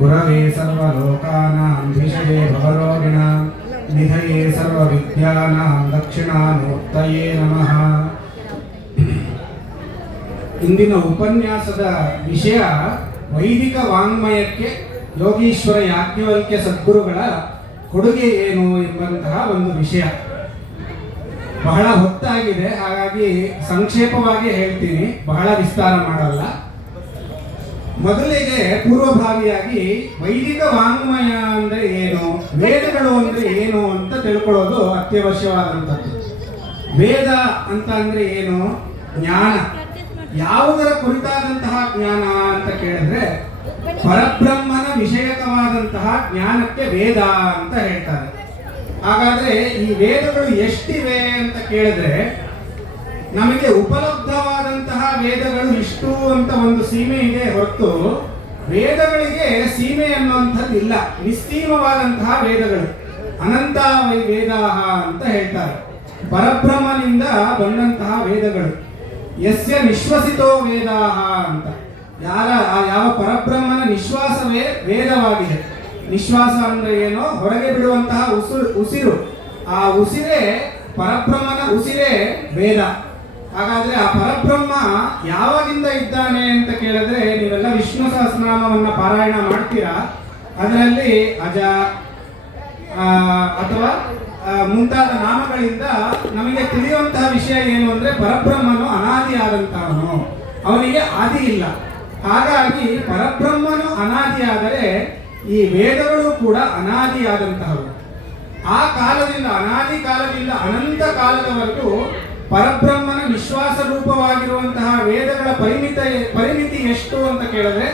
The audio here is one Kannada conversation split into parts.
गुरवे सर्वलोकानां विषये भवरोगिणां निधये सर्वविद्यानां दक्षिणामूर्तये नमः। ಇಂದಿನ ಉಪನ್ಯಾಸದ ವಿಷಯ ವೈದಿಕ ವಾಂಗ್ಮಯಕ್ಕೆ ಯೋಗೀಶ್ವರ ಯಾಜ್ಞವಲ್ಕ್ಯ ಸದ್ಗುರುಗಳ ಕೊಡುಗೆ ಏನು ಎಂಬಂತಹ ಒಂದು ವಿಷಯ. ಬಹಳ ಹೊತ್ತಾಗಿದೆ, ಹಾಗಾಗಿ ಸಂಕ್ಷೇಪವಾಗಿ ಹೇಳ್ತೀನಿ, ಬಹಳ ವಿಸ್ತಾರ ಮಾಡಲ್ಲ. ಮೊದಲಿಗೆ ಪೂರ್ವಭಾವಿಯಾಗಿ ವೈದಿಕ ವಾಂಗ್ಮಯ ಅಂದ್ರೆ ಏನು, ವೇದಗಳು ಅಂದ್ರೆ ಏನು ಅಂತ ತಿಳ್ಕೊಳ್ಳೋದು ಅತ್ಯವಶ್ಯವಾದಂಥದ್ದು. ವೇದ ಅಂತ ಅಂದ್ರೆ ಏನು? ಜ್ಞಾನ. ಯಾವುದರ ಕುರಿತಾದಂತಹ ಜ್ಞಾನ ಅಂತ ಕೇಳಿದ್ರೆ ಪರಬ್ರಹ್ಮನ ವಿಷಯಕವಾದಂತಹ ಜ್ಞಾನಕ್ಕೆ ವೇದ ಅಂತ ಹೇಳ್ತಾರೆ. ಹಾಗಾದ್ರೆ ಈ ವೇದಗಳು ಎಷ್ಟಿವೆ ಅಂತ ಕೇಳಿದ್ರೆ ನಮಗೆ ಉಪಲಬ್ಧವಾದಂತಹ ವೇದಗಳು ಇಷ್ಟು ಅಂತ ಒಂದು ಸೀಮೆ ಇದೆ ಹೊರತು ವೇದಗಳಿಗೆ ಸೀಮೆ ಅನ್ನುವಂಥದ್ದು ಇಲ್ಲ. ನಿಸ್ಸೀಮವಾದಂತಹ ವೇದಗಳು ಅನಂತ ವೇದಾಹ ಅಂತ ಹೇಳ್ತಾರೆ. ಪರಬ್ರಹ್ಮನಿಂದ ಬಂದಂತಹ ವೇದಗಳು. ಯಸ್ಯ ನಿಶ್ವಸಿತೋ ವೇದಾಹ ಅಂತ, ಯಾವ ಪರಬ್ರಹ್ಮನ ನಿಶ್ವಾಸವೇ ವೇದವಾಗಿದೆ. ನಿಶ್ವಾಸ ಅಂದ್ರೆ ಏನೋ, ಹೊರಗೆ ಬಿಡುವಂತಹ ಉಸಿರು, ಆ ಉಸಿರೇ ಪರಬ್ರಹ್ಮನ ಉಸಿರೇ ವೇದ. ಹಾಗಾದ್ರೆ ಆ ಪರಬ್ರಹ್ಮ ಯಾವಾಗಿಂದ ಇದ್ದಾನೆ ಅಂತ ಕೇಳಿದ್ರೆ, ನೀವೆಲ್ಲ ವಿಷ್ಣು ಸಹಸ್ರನಾಮವನ್ನ ಪಾರಾಯಣ ಮಾಡ್ತೀರಾ, ಅದರಲ್ಲಿ ಅಜ ಅಥವಾ ಮುಂತಾದ ನಾಮಗಳಿಂದ ನಮಗೆ ತಿಳಿಯುವಂತಹ ವಿಷಯ ಏನು ಅಂದ್ರೆ ಪರಬ್ರಹ್ಮನು ಅನಾದಿ ಆದಂತಹವನು, ಅವನಿಗೆ ಆದಿ ಇಲ್ಲ. ಹಾಗಾಗಿ ಪರಬ್ರಹ್ಮನು ಅನಾದಿಯಾದರೆ ಈ ವೇದಗಳು ಕೂಡ ಅನಾದಿಯಾದಂತಹವು. ಆ ಕಾಲದಿಂದ, ಅನಾದಿ ಕಾಲದಿಂದ ಅನಂತ ಕಾಲದವರೆಗೂ ಪರಬ್ರಹ್ಮನ ವಿಶ್ವಾಸ ರೂಪವಾಗಿರುವಂತಹ ವೇದಗಳ ಪರಿಮಿತಿ ಎಷ್ಟು ಅಂತ ಕೇಳಿದ್ರೆ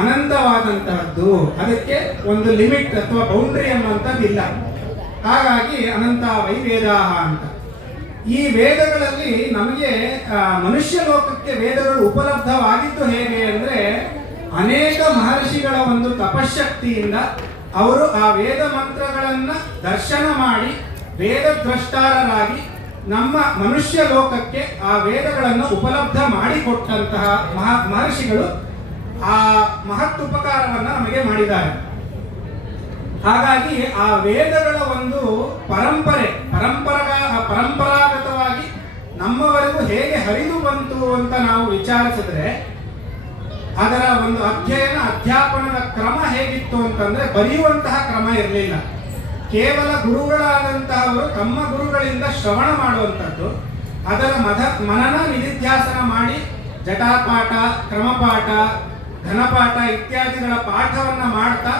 ಅನಂತವಾದಂತಹದ್ದು. ಅದಕ್ಕೆ ಒಂದು ಲಿಮಿಟ್ ಅಥವಾ ಬೌಂಡ್ರಿ ಅನ್ನುವಂಥದ್ದಿಲ್ಲ. ಹಾಗಾಗಿ ಅನಂತ ವೈವೇದಾಹ ಅಂತ. ಈ ವೇದಗಳಲ್ಲಿ ನಮಗೆ ಮನುಷ್ಯ ಲೋಕಕ್ಕೆ ವೇದಗಳು ಉಪಲಬ್ಧವಾಗಿದ್ದು ಹೇಗೆ ಅಂದ್ರೆ, ಅನೇಕ ಮಹರ್ಷಿಗಳ ಒಂದು ತಪಶಕ್ತಿಯಿಂದ ಅವರು ಆ ವೇದ ಮಂತ್ರಗಳನ್ನ ದರ್ಶನ ಮಾಡಿ ವೇದ ದ್ರಷ್ಟಾರರಾಗಿ ನಮ್ಮ ಮನುಷ್ಯ ಲೋಕಕ್ಕೆ ಆ ವೇದಗಳನ್ನು ಉಪಲಬ್ಧ ಮಾಡಿಕೊಟ್ಟಂತಹ ಮಹರ್ಷಿಗಳು ಆ ಮಹತ್ ಉಪಕಾರವನ್ನ ನಮಗೆ ಮಾಡಿದ್ದಾರೆ. ಹಾಗಾಗಿ ಆ ವೇದಗಳ ಒಂದು ಪರಂಪರಾಗತವಾಗಿ ನಮ್ಮವರೆಗೂ ಹೇಗೆ ಹರಿದು ಬಂತು ಅಂತ ನಾವು ವಿಚಾರಿಸಿದ್ರೆ, ಅದರ ಒಂದು ಅಧ್ಯಾಪನದ ಕ್ರಮ ಹೇಗಿತ್ತು ಅಂತಂದ್ರೆ, ಬರೆಯುವಂತಹ ಕ್ರಮ ಇರಲಿಲ್ಲ. ಕೇವಲ ಗುರುಗಳಾದಂತಹವರು ತಮ್ಮ ಗುರುಗಳಿಂದ ಶ್ರವಣ ಮಾಡುವಂಥದ್ದು, ಅದರ ಮನನ ನಿಧಿಧ್ಯಾಸನ ಮಾಡಿ ಜಟಾಪಾಠ, ಕ್ರಮಪಾಠ, ಘನಪಾಠ ಇತ್ಯಾದಿಗಳ ಪಾಠವನ್ನ ಮಾಡ್ತಾ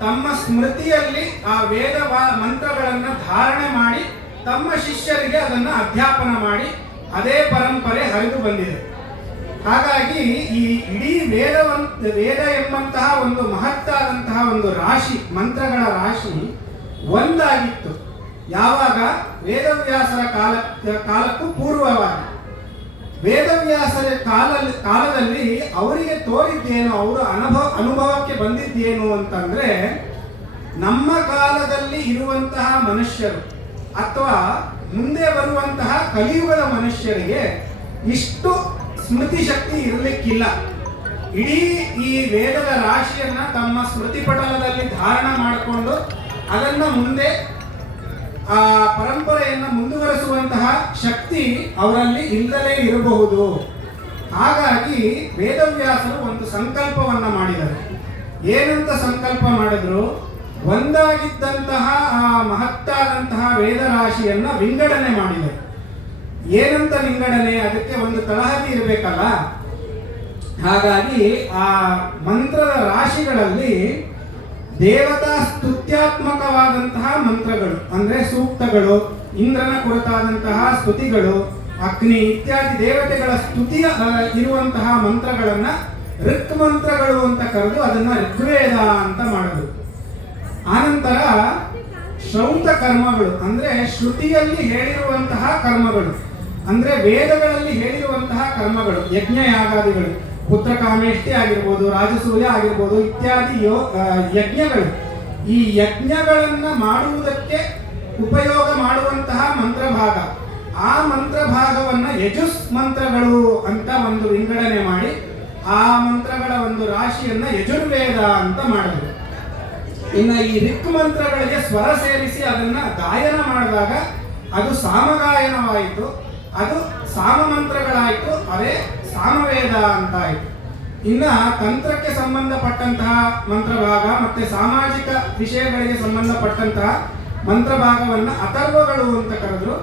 ತಮ್ಮ ಸ್ಮೃತಿಯಲ್ಲಿ ಆ ವೇದ ಮಂತ್ರಗಳನ್ನು ಧಾರಣೆ ಮಾಡಿ ತಮ್ಮ ಶಿಷ್ಯರಿಗೆ ಅದನ್ನು ಅಧ್ಯಾಪನ ಮಾಡಿ ಅದೇ ಪರಂಪರೆ ಹರಿದು ಬಂದಿದೆ. ಹಾಗಾಗಿ ಈ ಇಡೀ ವೇದ ಎಂಬಂತಹ ಒಂದು ಮಹತ್ತಾದಂತಹ ಒಂದು ರಾಶಿ, ಮಂತ್ರಗಳ ರಾಶಿ ಒಂದಾಗಿತ್ತು ಯಾವಾಗ ವೇದವ್ಯಾಸರ ಕಾಲಕ್ಕೂ ಪೂರ್ವವಾಗಿ. ವೇದವ್ಯಾಸರ ಕಾಲದಲ್ಲಿ ಅವರಿಗೆ ತೋರಿದ್ದೇನು, ಅವರ ಅನುಭವಕ್ಕೆ ಬಂದಿದ್ದೇನು ಅಂತಂದ್ರೆ, ನಮ್ಮ ಕಾಲದಲ್ಲಿ ಇರುವಂತಹ ಮನುಷ್ಯರು ಅಥವಾ ಮುಂದೆ ಬರುವಂತಹ ಕಲಿಯುಗದ ಮನುಷ್ಯರಿಗೆ ಇಷ್ಟು ಸ್ಮೃತಿ ಶಕ್ತಿ ಇರಲಿಕ್ಕಿಲ್ಲ. ಇಡೀ ಈ ವೇದದ ರಾಶಿಯನ್ನ ತಮ್ಮ ಸ್ಮೃತಿ ಪಟಲದಲ್ಲಿ ಧಾರಣ ಮಾಡಿಕೊಂಡು ಅದನ್ನ ಮುಂದೆ ಆ ಪರಂಪರೆಯನ್ನು ಮುಂದುವರೆಸುವಂತಹ ಶಕ್ತಿ ಅವರಲ್ಲಿ ಇಲ್ಲದೇ ಇರಬಹುದು. ಹಾಗಾಗಿ ವೇದವ್ಯಾಸರು ಒಂದು ಸಂಕಲ್ಪವನ್ನ ಮಾಡಿದರು. ಏನಂತ ಸಂಕಲ್ಪ ಮಾಡಿದ್ರು? ಒಂದಾಗಿದ್ದಂತಹ ಆ ಮಹತ್ತಾದಂತಹ ವೇದರಾಶಿಯನ್ನ ವಿಂಗಡಣೆ ಮಾಡಿದರು. ಏನಂತ ವಿಂಗಡಣೆ? ಅದಕ್ಕೆ ಒಂದು ತಳಹದಿ ಇರಬೇಕಲ್ಲ. ಹಾಗಾಗಿ ಆ ಮಂತ್ರದ ರಾಶಿಗಳಲ್ಲಿ ದೇವತಾ ಸ್ತುತ್ಯಾತ್ಮಕವಾದಂತಹ ಮಂತ್ರಗಳು ಅಂದ್ರೆ ಸೂಕ್ತಗಳು, ಇಂದ್ರನ ಕುರಿತಾದಂತಹ ಸ್ತುತಿಗಳು, ಅಗ್ನಿ ಇತ್ಯಾದಿ ದೇವತೆಗಳ ಸ್ತುತಿಯ ಇರುವಂತಹ ಮಂತ್ರಗಳನ್ನ ಋಕ್ ಮಂತ್ರಗಳು ಅಂತ ಕರೆದು ಅದನ್ನ ಋಗ್ವೇದ ಅಂತ ಮಾಡಿದ್ರು. ಆನಂತರ ಶ್ರೌತ ಕರ್ಮಗಳು ಅಂದ್ರೆ ಶ್ರುತಿಯಲ್ಲಿ ಹೇಳಿರುವಂತಹ ಕರ್ಮಗಳು, ಅಂದ್ರೆ ವೇದಗಳಲ್ಲಿ ಹೇಳಿರುವಂತಹ ಕರ್ಮಗಳು, ಯಜ್ಞ ಯಾಗಾದಿಗಳು, ಪುತ್ರ ಕಾಮೇಷ್ಟಿ ಆಗಿರ್ಬೋದು, ರಾಜಸೂಯ ಆಗಿರ್ಬೋದು ಇತ್ಯಾದಿ ಯಜ್ಞಗಳು. ಈ ಯಜ್ಞಗಳನ್ನ ಮಾಡುವುದಕ್ಕೆ ಉಪಯೋಗ ಮಾಡುವಂತಹ ಮಂತ್ರಭಾಗ, ಆ ಮಂತ್ರಭಾಗವನ್ನ ಯಜುಸ್ ಮಂತ್ರಗಳು ಅಂತ ಒಂದು ವಿಂಗಡಣೆ ಮಾಡಿ ಆ ಮಂತ್ರಗಳ ಒಂದು ರಾಶಿಯನ್ನ ಯಜುರ್ವೇದ ಅಂತ ಮಾಡಿದ್ರು. ಇನ್ನು ಈ ರಿಕ್ ಮಂತ್ರಗಳಿಗೆ ಸ್ವರ ಸೇರಿಸಿ ಅದನ್ನ ಗಾಯನ ಮಾಡಿದಾಗ ಅದು ಸಾಮಗಾಯನವಾಯಿತು, ಅದು ಸಾಮ ಮಂತ್ರಗಳಾಯಿತು, ಅದೇ ಸಾಮವೇದ ಅಂತ ಆಯಿತು. ಇನ್ನು ತಂತ್ರಕ್ಕೆ ಸಂಬಂಧಪಟ್ಟಂತಹ ಮಂತ್ರಭಾಗ ಮತ್ತೆ ಸಾಮಾಜಿಕ ವಿಷಯಗಳಿಗೆ ಸಂಬಂಧಪಟ್ಟಂತಹ ಮಂತ್ರಭಾಗವನ್ನು ಅಥರ್ವಗಳು ಅಂತ ಕರೆದ್ರು.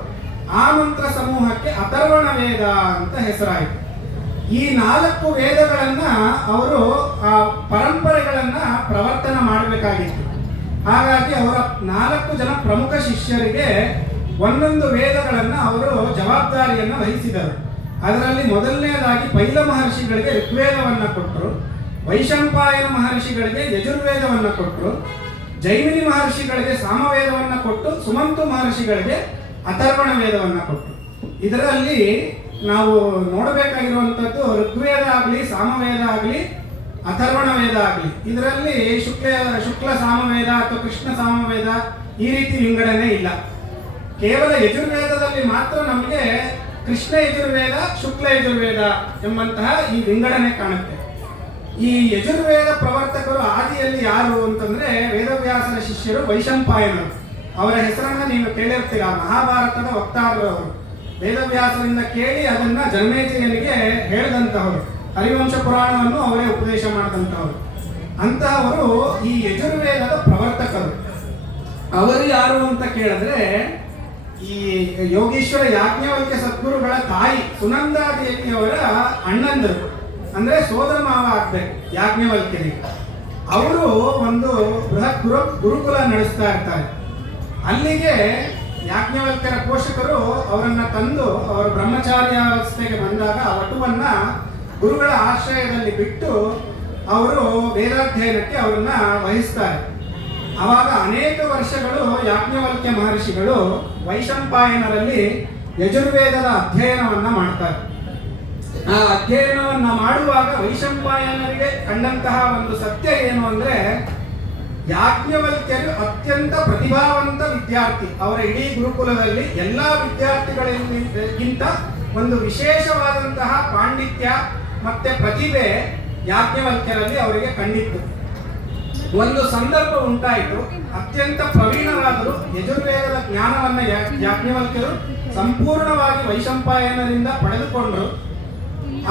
ಆ ಮಂತ್ರ ಸಮೂಹಕ್ಕೆ ಅಥರ್ವಣ ವೇದ ಅಂತ ಹೆಸರಾಯಿತು. ಈ 4 ವೇದಗಳನ್ನ ಅವರು ಆ ಪರಂಪರೆಗಳನ್ನ ಪ್ರವರ್ತನ ಮಾಡಬೇಕಾಗಿತ್ತು. ಹಾಗಾಗಿ ಅವರ 4 ಜನ ಪ್ರಮುಖ ಶಿಷ್ಯರಿಗೆ ಒಂದೊಂದು ವೇದಗಳನ್ನ ಅವರು ಜವಾಬ್ದಾರಿಯನ್ನು ವಹಿಸಿದರು. ಅದರಲ್ಲಿ ಮೊದಲನೇದಾಗಿ ಪೈಲ ಮಹರ್ಷಿಗಳಿಗೆ ಋಗ್ವೇದವನ್ನು ಕೊಟ್ಟರು, ವೈಶಂಪಾಯನ ಮಹರ್ಷಿಗಳಿಗೆ ಯಜುರ್ವೇದವನ್ನು ಕೊಟ್ಟರು, ಜೈಮಿನಿ ಮಹರ್ಷಿಗಳಿಗೆ ಸಾಮವೇದವನ್ನು ಕೊಟ್ಟು ಸುಮಂತು ಮಹರ್ಷಿಗಳಿಗೆ ಅಥರ್ವಣ ವೇದವನ್ನು ಕೊಟ್ಟರು. ಇದರಲ್ಲಿ ನಾವು ನೋಡಬೇಕಾಗಿರುವಂಥದ್ದು ಋಗ್ವೇದ ಆಗಲಿ, ಸಾಮವೇದ ಆಗಲಿ, ಅಥರ್ವಣ ವೇದ ಆಗಲಿ, ಇದರಲ್ಲಿ ಶುಕ್ಲ ಸಾಮವೇದ ಅಥವಾ ಕೃಷ್ಣ ಸಾಮವೇದ ಈ ರೀತಿ ವಿಂಗಡಣೆ ಇಲ್ಲ. ಕೇವಲ ಯಜುರ್ವೇದದಲ್ಲಿ ಮಾತ್ರ ನಮಗೆ ಕೃಷ್ಣ ಯಜುರ್ವೇದ, ಶುಕ್ಲ ಯಜುರ್ವೇದ ಎಂಬಂತಹ ಈ ವಿಂಗಡಣೆ ಕಾಣುತ್ತೆ. ಈ ಯಜುರ್ವೇದ ಪ್ರವರ್ತಕರು ಆದಿಯಲ್ಲಿ ಯಾರು ಅಂತಂದ್ರೆ ವೇದವ್ಯಾಸನ ಶಿಷ್ಯರು ವೈಶಂಪಾಯನರು. ಅವರ ಹೆಸರನ್ನ ನೀವು ಕೇಳಿರ್ತೀರ, ಮಹಾಭಾರತದ ವಕ್ತಾರರು ಅವರು. ವೇದವ್ಯಾಸರಿಂದ ಕೇಳಿ ಅದನ್ನ ಜನಮೇಜಯನಿಗೆ ಹೇಳಿದಂತಹವರು, ಹರಿವಂಶ ಪುರಾಣವನ್ನು ಅವರೇ ಉಪದೇಶ ಮಾಡಿದಂತಹವರು. ಅಂತಹವರು ಈ ಯಜುರ್ವೇದದ ಪ್ರವರ್ತಕರು. ಅವರು ಯಾರು ಅಂತ ಕೇಳಿದ್ರೆ ಈ ಯೋಗೀಶ್ವರ ಯಾಜ್ಞವಲ್ಕ್ಯ ಸದ್ಗುರುಗಳ ತಾಯಿ ಸುನಂದಾದೇವಿಯವರ ಅಣ್ಣಂದರು, ಅಂದ್ರೆ ಸೋದರ ಮಾವ ಆಗ್ಬೇಕು ಯಾಜ್ಞವಲ್ಕ್ಯರಿಗೆ. ಅವರು ಒಂದು ಬೃಹತ್ ಗುರುಕುಲ ನಡೆಸ್ತಾ ಇರ್ತಾರೆ. ಅಲ್ಲಿಗೆ ಯಾಜ್ಞವಲ್ಕ್ಯರ ಪೋಷಕರು ಅವರನ್ನ ತಂದು ಅವರ ಬ್ರಹ್ಮಚಾರ್ಯಾವಸ್ಥೆಗೆ ಬಂದಾಗ ಆ ವಟುವನ್ನ ಗುರುಗಳ ಆಶ್ರಯದಲ್ಲಿ ಬಿಟ್ಟು ಅವರು ವೇದಾಧ್ಯಯನಕ್ಕೆ ಅವರನ್ನ ವಹಿಸ್ತಾರೆ. ಆವಾಗ ಅನೇಕ ವರ್ಷಗಳು ಯಾಜ್ಞವಲ್ಕ್ಯ ಮಹರ್ಷಿಗಳು ವೈಶಂಪಾಯನರಲ್ಲಿ ಯಜುರ್ವೇದದ ಅಧ್ಯಯನವನ್ನ ಮಾಡ್ತಾರೆ. ಆ ಅಧ್ಯಯನವನ್ನ ಮಾಡುವಾಗ ವೈಶಂಪಾಯನರಿಗೆ ಕಂಡಂತಹ ಒಂದು ಸತ್ಯ ಏನು ಅಂದ್ರೆ, ಯಾಜ್ಞವಲ್ಕ್ಯರು ಅತ್ಯಂತ ಪ್ರತಿಭಾವಂತ ವಿದ್ಯಾರ್ಥಿ. ಅವರ ಇಡೀ ಗುರುಕುಲದಲ್ಲಿ ಎಲ್ಲಾ ವಿದ್ಯಾರ್ಥಿಗಳಿಗಿಂತ ಒಂದು ವಿಶೇಷವಾದಂತಹ ಪಾಂಡಿತ್ಯ ಮತ್ತೆ ಪ್ರತಿಭೆ ಯಾಜ್ಞವಲ್ಕ್ಯರಲ್ಲಿ ಅವರಿಗೆ ಕಂಡಿತ್ತು. ಒಂದು ಸಂದರ್ಭ ಉಂಟಾಯಿತು, ಅತ್ಯಂತ ಪ್ರವೀಣರಾದರು. ಯಜುರ್ವೇದದ ಜ್ಞಾನವನ್ನ ಯಾಜ್ಞವಲ್ಕ್ಯರು ಸಂಪೂರ್ಣವಾಗಿ ವೈಶಂಪಾಯನರಿಂದ ಪಡೆದುಕೊಂಡರು.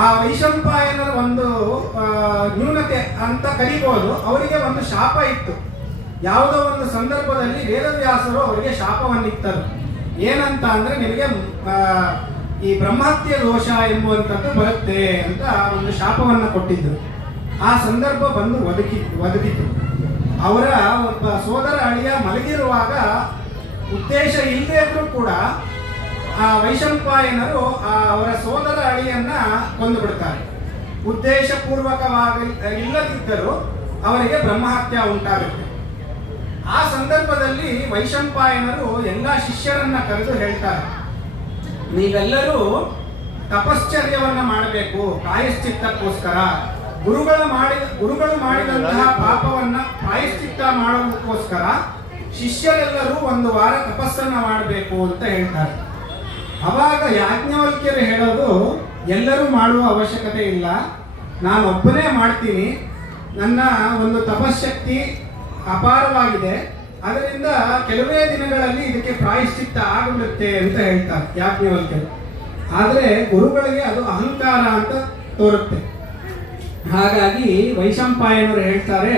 ಆ ವೈಶಂಪಾಯನರ ಒಂದು ನ್ಯೂನತೆ ಅಂತ ಕರೀಬಹುದು, ಅವರಿಗೆ ಒಂದು ಶಾಪ ಇತ್ತು. ಯಾವುದೋ ಒಂದು ಸಂದರ್ಭದಲ್ಲಿ ವೇದವ್ಯಾಸರು ಅವರಿಗೆ ಶಾಪವನ್ನಿತ್ತರು. ಏನಂತ ಅಂದ್ರೆ, ನಿಮಗೆ ಈ ಬ್ರಹ್ಮಹತ್ಯೆ ದೋಷ ಎಂಬುವಂಥದ್ದು ಬರುತ್ತೆ ಅಂತ ಒಂದು ಶಾಪವನ್ನ ಕೊಟ್ಟಿದ್ದರು. ಆ ಸಂದರ್ಭ ಬಂದು ಒದಗಿತು. ಅವರ ಒಬ್ಬ ಸೋದರ ಅಳಿಯ ಮಲಗಿರುವಾಗ ಉದ್ದೇಶ ಇಲ್ಲದೆ ಇದ್ರೂ ಕೂಡ ಆ ವೈಶಂಪಾಯನರು ಅವರ ಸೋದರ ಅಳಿಯನ್ನ ಕೊಂದು ಬಿಡ್ತಾರೆ. ಉದ್ದೇಶ ಪೂರ್ವಕವಾಗಿ ಇಲ್ಲದಿದ್ದರೂ ಅವರಿಗೆ ಬ್ರಹ್ಮಹತ್ಯ ಉಂಟಾಗುತ್ತೆ. ಆ ಸಂದರ್ಭದಲ್ಲಿ ವೈಶಂಪಾಯನರು ಎಲ್ಲ ಶಿಷ್ಯರನ್ನ ಕರೆದು ಹೇಳ್ತಾರೆ, ನೀವೆಲ್ಲರೂ ತಪಶ್ಚರ್ಯವನ್ನ ಮಾಡಬೇಕು ಪ್ರಾಯಶ್ಚಿತ್ತಕ್ಕೋಸ್ಕರ. ಗುರುಗಳು ಮಾಡಿದಂತಹ ಪಾಪವನ್ನ ಪ್ರಾಯಶ್ಚಿತ್ತ ಮಾಡೋದಕ್ಕೋಸ್ಕರ ಶಿಷ್ಯರೆಲ್ಲರೂ 1 ವಾರ ತಪಸ್ಸನ್ನ ಮಾಡಬೇಕು ಅಂತ ಹೇಳ್ತಾರೆ. ಅವಾಗ ಯಾಜ್ಞವಲ್ಕ್ಯರು ಹೇಳೋದು, ಎಲ್ಲರೂ ಮಾಡುವ ಅವಶ್ಯಕತೆ ಇಲ್ಲ, ನಾನೊಬ್ಬನೇ ಮಾಡ್ತೀನಿ, ನನ್ನ ಒಂದು ತಪಶಕ್ತಿ ಅಪಾರವಾಗಿದೆ, ಅದರಿಂದ ಕೆಲವೇ ದಿನಗಳಲ್ಲಿ ಇದಕ್ಕೆ ಪ್ರಾಯಶ್ಚಿತ್ತ ಆಗಿಬಿಡುತ್ತೆ ಅಂತ ಹೇಳ್ತಾರೆ ಯಾಜ್ಞವಲ್ಕ್ಯರು. ಆದರೆ ಗುರುಗಳಿಗೆ ಅದು ಅಹಂಕಾರ ಅಂತ ತೋರುತ್ತೆ. ಹಾಗಾಗಿ ವೈಶಂಪಾಯನರು ಹೇಳ್ತಾರೆ,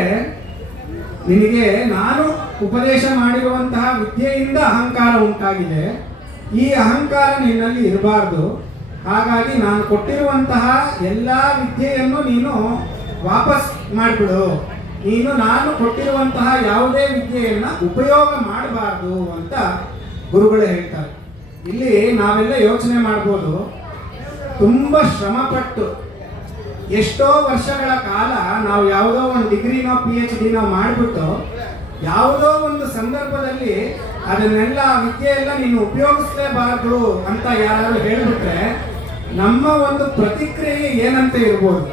ನಿನಗೆ ನಾನು ಉಪದೇಶ ಮಾಡಿರುವಂತಹ ವಿದ್ಯೆಯಿಂದ ಅಹಂಕಾರ ಉಂಟಾಗಿದೆ, ಈ ಅಹಂಕಾರ ನಿನ್ನಲ್ಲಿ ಇರಬಾರ್ದು. ಹಾಗಾಗಿ ನಾನು ಕೊಟ್ಟಿರುವಂತಹ ಎಲ್ಲ ವಿದ್ಯೆಯನ್ನು ನೀನು ವಾಪಸ್ ಮಾಡಿಬಿಡು. ನೀನು ನಾನು ಕೊಟ್ಟಿರುವಂತಹ ಯಾವುದೇ ವಿದ್ಯೆಯನ್ನ ಉಪಯೋಗ ಮಾಡಬಾರ್ದು ಅಂತ ಗುರುಗಳು ಹೇಳ್ತಾರೆ. ಇಲ್ಲಿ ನಾವೆಲ್ಲ ಯೋಚನೆ ಮಾಡ್ಬೋದು, ತುಂಬ ಶ್ರಮಪಟ್ಟು ಎಷ್ಟೋ ವರ್ಷಗಳ ಕಾಲ ನಾವು ಯಾವುದೋ ಒಂದು ಡಿಗ್ರಿನೋ PhD ಮಾಡಿಬಿಟ್ಟು ಯಾವುದೋ ಒಂದು ಸಂದರ್ಭದಲ್ಲಿ ಅದನ್ನೆಲ್ಲ ವಿದ್ಯೆ ಎಲ್ಲ ನೀನು ಉಪಯೋಗಿಸಲೇಬಾರದು ಅಂತ ಯಾರಾದ್ರೂ ಹೇಳಿಬಿಟ್ರೆ ನಮ್ಮ ಒಂದು ಪ್ರತಿಕ್ರಿಯೆ ಏನಂತ ಇರ್ಬೋದು,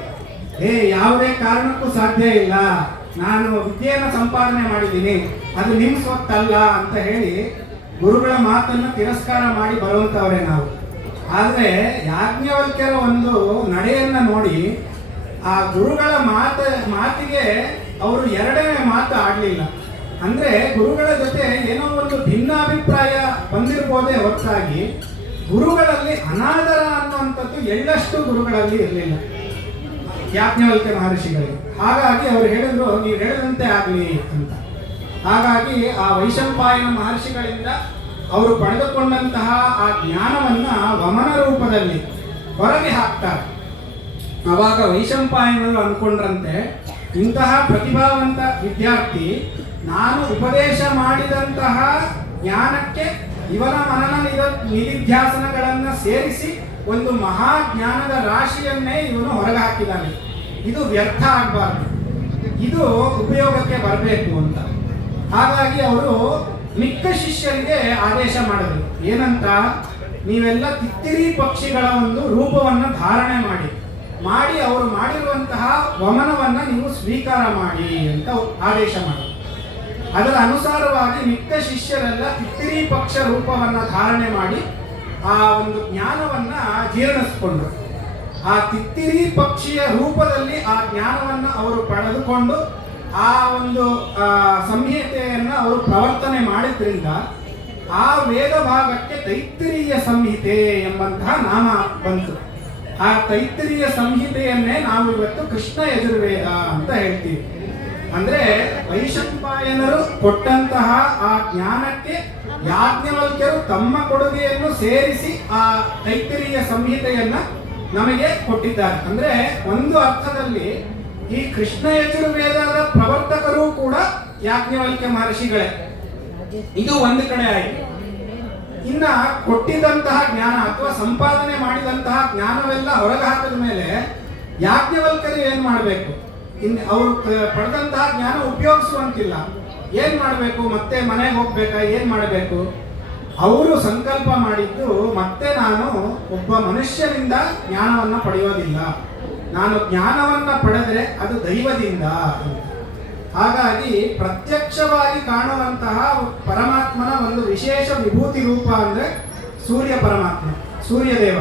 ಯಾವುದೇ ಕಾರಣಕ್ಕೂ ಸಾಧ್ಯ ಇಲ್ಲ, ನಾನು ವಿದ್ಯೆಯನ್ನು ಸಂಪಾದನೆ ಮಾಡಿದ್ದೀನಿ, ಅದು ನಿಮ್ಮ ಸ್ವತ್ತಲ್ಲ ಅಂತ ಹೇಳಿ ಗುರುಗಳ ಮಾತನ್ನು ತಿರಸ್ಕಾರ ಮಾಡಿ ಬರುವಂಥವ್ರೆ ನಾವು. ಆದರೆ ಯಾಜ್ಞವಲ್ಕ್ಯರ ಒಂದು ನಡೆಯನ್ನ ನೋಡಿ ಆ ಗುರುಗಳ ಮಾತಿಗೆ ಅವರು ಎರಡನೇ ಮಾತು ಆಡಲಿಲ್ಲ. ಅಂದ್ರೆ ಗುರುಗಳ ಜೊತೆ ಏನೋ ಒಂದು ಭಿನ್ನಾಭಿಪ್ರಾಯ ಬಂದಿರ್ಬೋದೇ ಹೊರತಾಗಿ ಗುರುಗಳಲ್ಲಿ ಅನಾದರ ಅನ್ನುವಂಥದ್ದು ಎಳ್ಳಷ್ಟು ಗುರುಗಳಲ್ಲಿ ಇರಲಿಲ್ಲ ಯಾಜ್ಞವಲ್ಕ್ಯ ಮಹರ್ಷಿಗಳಿಗೆ. ಹಾಗಾಗಿ ಅವರು ಹೇಳಿದ್ರು, ನೀವು ಹೇಳಿದಂತೆ ಆಗಲಿ ಅಂತ. ಹಾಗಾಗಿ ಆ ವೈಶಂಪಾಯನ ಮಹರ್ಷಿಗಳಿಂದ ಅವರು ಪಡೆದುಕೊಂಡಂತಹ ಆ ಜ್ಞಾನವನ್ನ ವಮನ ರೂಪದಲ್ಲಿ ಹೊರಗೆ ಹಾಕ್ತಾರೆ. ಆವಾಗ ವೈಶಂಪಾಯನರು ಅಂದ್ಕೊಂಡ್ರಂತೆ, ಇಂತಹ ಪ್ರತಿಭಾವಂತ ವಿದ್ಯಾರ್ಥಿ ನಾನು ಉಪದೇಶ ಮಾಡಿದಂತಹ ಜ್ಞಾನಕ್ಕೆ ಇವನ ಮನನ ನಿಧಿಧ್ಯಾಸನಗಳನ್ನು ಸೇರಿಸಿ ಒಂದು ಮಹಾ ಜ್ಞಾನದ ರಾಶಿಯನ್ನೇ ಇವನು ಹೊರಗೆ ಹಾಕಿದ್ದಾನೆ. ಇದು ವ್ಯರ್ಥ ಆಗಬಾರ್ದು, ಇದು ಉಪಯೋಗಕ್ಕೆ ಬರಬೇಕು ಅಂತ. ಹಾಗಾಗಿ ಅವರು ಮಿಕ್ಕ ಶಿಷ್ಯರಿಗೆ ಆದೇಶ ಮಾಡಿದ್ರು, ಏನಂತ, ನೀವೆಲ್ಲ ತಿತ್ತಿರಿ ಪಕ್ಷಿಗಳ ಒಂದು ರೂಪವನ್ನು ಧಾರಣೆ ಮಾಡಿ ಅವರು ಮಾಡಿರುವಂತಹ ವಮನವನ್ನು ನೀವು ಸ್ವೀಕಾರ ಮಾಡಿ ಅಂತ ಆದೇಶ ಮಾಡಿದ್ರು. ಅದರ ಅನುಸಾರವಾಗಿ ಮಿಕ್ಕ ಶಿಷ್ಯರೆಲ್ಲ ತಿತ್ತಿರಿ ಪಕ್ಷ ರೂಪವನ್ನು ಧಾರಣೆ ಮಾಡಿ ಆ ಒಂದು ಜ್ಞಾನವನ್ನ ಜೀರ್ಣಿಸ್ಕೊಂಡ್ರು. ಆ ತಿತ್ತಿರಿ ಪಕ್ಷಿಯ ರೂಪದಲ್ಲಿ ಆ ಜ್ಞಾನವನ್ನ ಅವರು ಪಡೆದುಕೊಂಡು ಆ ಒಂದು ಸಂಹಿತೆಯನ್ನು ಅವರು ಪ್ರವರ್ತನೆ ಮಾಡಿದ್ರಿಂದ ಆ ವೇದ ಭಾಗಕ್ಕೆ ತೈತ್ತಿರೀಯ ಸಂಹಿತೆ ಎಂಬಂತಹ ನಾಮ ಬಂತು. ಆ ತೈತ್ತಿರೀಯ ಸಂಹಿತೆಯನ್ನೇ ನಾವು ಇವತ್ತು ಕೃಷ್ಣ ಯಜುರ್ವೇದ ಅಂತ ಹೇಳ್ತೀವಿ. ಅಂದ್ರೆ ವೈಶಂಪಾಯನರು ಕೊಟ್ಟಂತಹ ಆ ಜ್ಞಾನಕ್ಕೆ ಯಾಜ್ಞವಲ್ಕ್ಯರು ತಮ್ಮ ಕೊಡುಗೆಯನ್ನು ಸೇರಿಸಿ ಆ ತೈತ್ತಿರೀಯ ಸಂಹಿತೆಯನ್ನ ನಮಗೆ ಕೊಟ್ಟಿದ್ದಾರೆ. ಅಂದ್ರೆ ಒಂದು ಅರ್ಥದಲ್ಲಿ ಈ ಕೃಷ್ಣ ಯಜುರ್ವೇದದ ಪ್ರವರ್ತಕರು ಕೂಡ ಯಾಜ್ಞವಲ್ಕ್ಯ ಮಹರ್ಷಿಗಳೇ. ಇದು ಒಂದು ಕಡೆ ಆಯಿತು. ಇನ್ನ ಕೊಟ್ಟಿದ್ದಂತಹ ಜ್ಞಾನ ಅಥವಾ ಸಂಪಾದನೆ ಮಾಡಿದಂತಹ ಜ್ಞಾನವೆಲ್ಲ ಹೊರಗೆ ಹಾಕಿದ ಮೇಲೆ ಯಾಜ್ಞವಲ್ಕ್ಯರು ಏನ್ ಮಾಡಬೇಕು? ಇನ್ನು ಅವರು ಪಡೆದಂತಹ ಜ್ಞಾನ ಉಪಯೋಗಿಸುವಂತಿಲ್ಲ, ಏನ್ ಮಾಡಬೇಕು? ಮತ್ತೆ ಮನೆಗೆ ಹೋಗ್ಬೇಕಾ? ಏನ್ ಮಾಡಬೇಕು? ಅವರು ಸಂಕಲ್ಪ ಮಾಡಿದ್ದು, ಮತ್ತೆ ನಾನು ಒಬ್ಬ ಮನುಷ್ಯನಿಂದ ಜ್ಞಾನವನ್ನ ಪಡೆಯೋದಿಲ್ಲ, ನಾನು ಜ್ಞಾನವನ್ನ ಪಡೆದ್ರೆ ಅದು ದೈವದಿಂದ. ಹಾಗಾಗಿ ಪ್ರತ್ಯಕ್ಷವಾಗಿ ಕಾಣುವಂತಹ ಪರಮಾತ್ಮನ ಒಂದು ವಿಶೇಷ ವಿಭೂತಿ ರೂಪ ಅಂದ್ರೆ ಸೂರ್ಯ ಪರಮಾತ್ಮ, ಸೂರ್ಯದೇವ.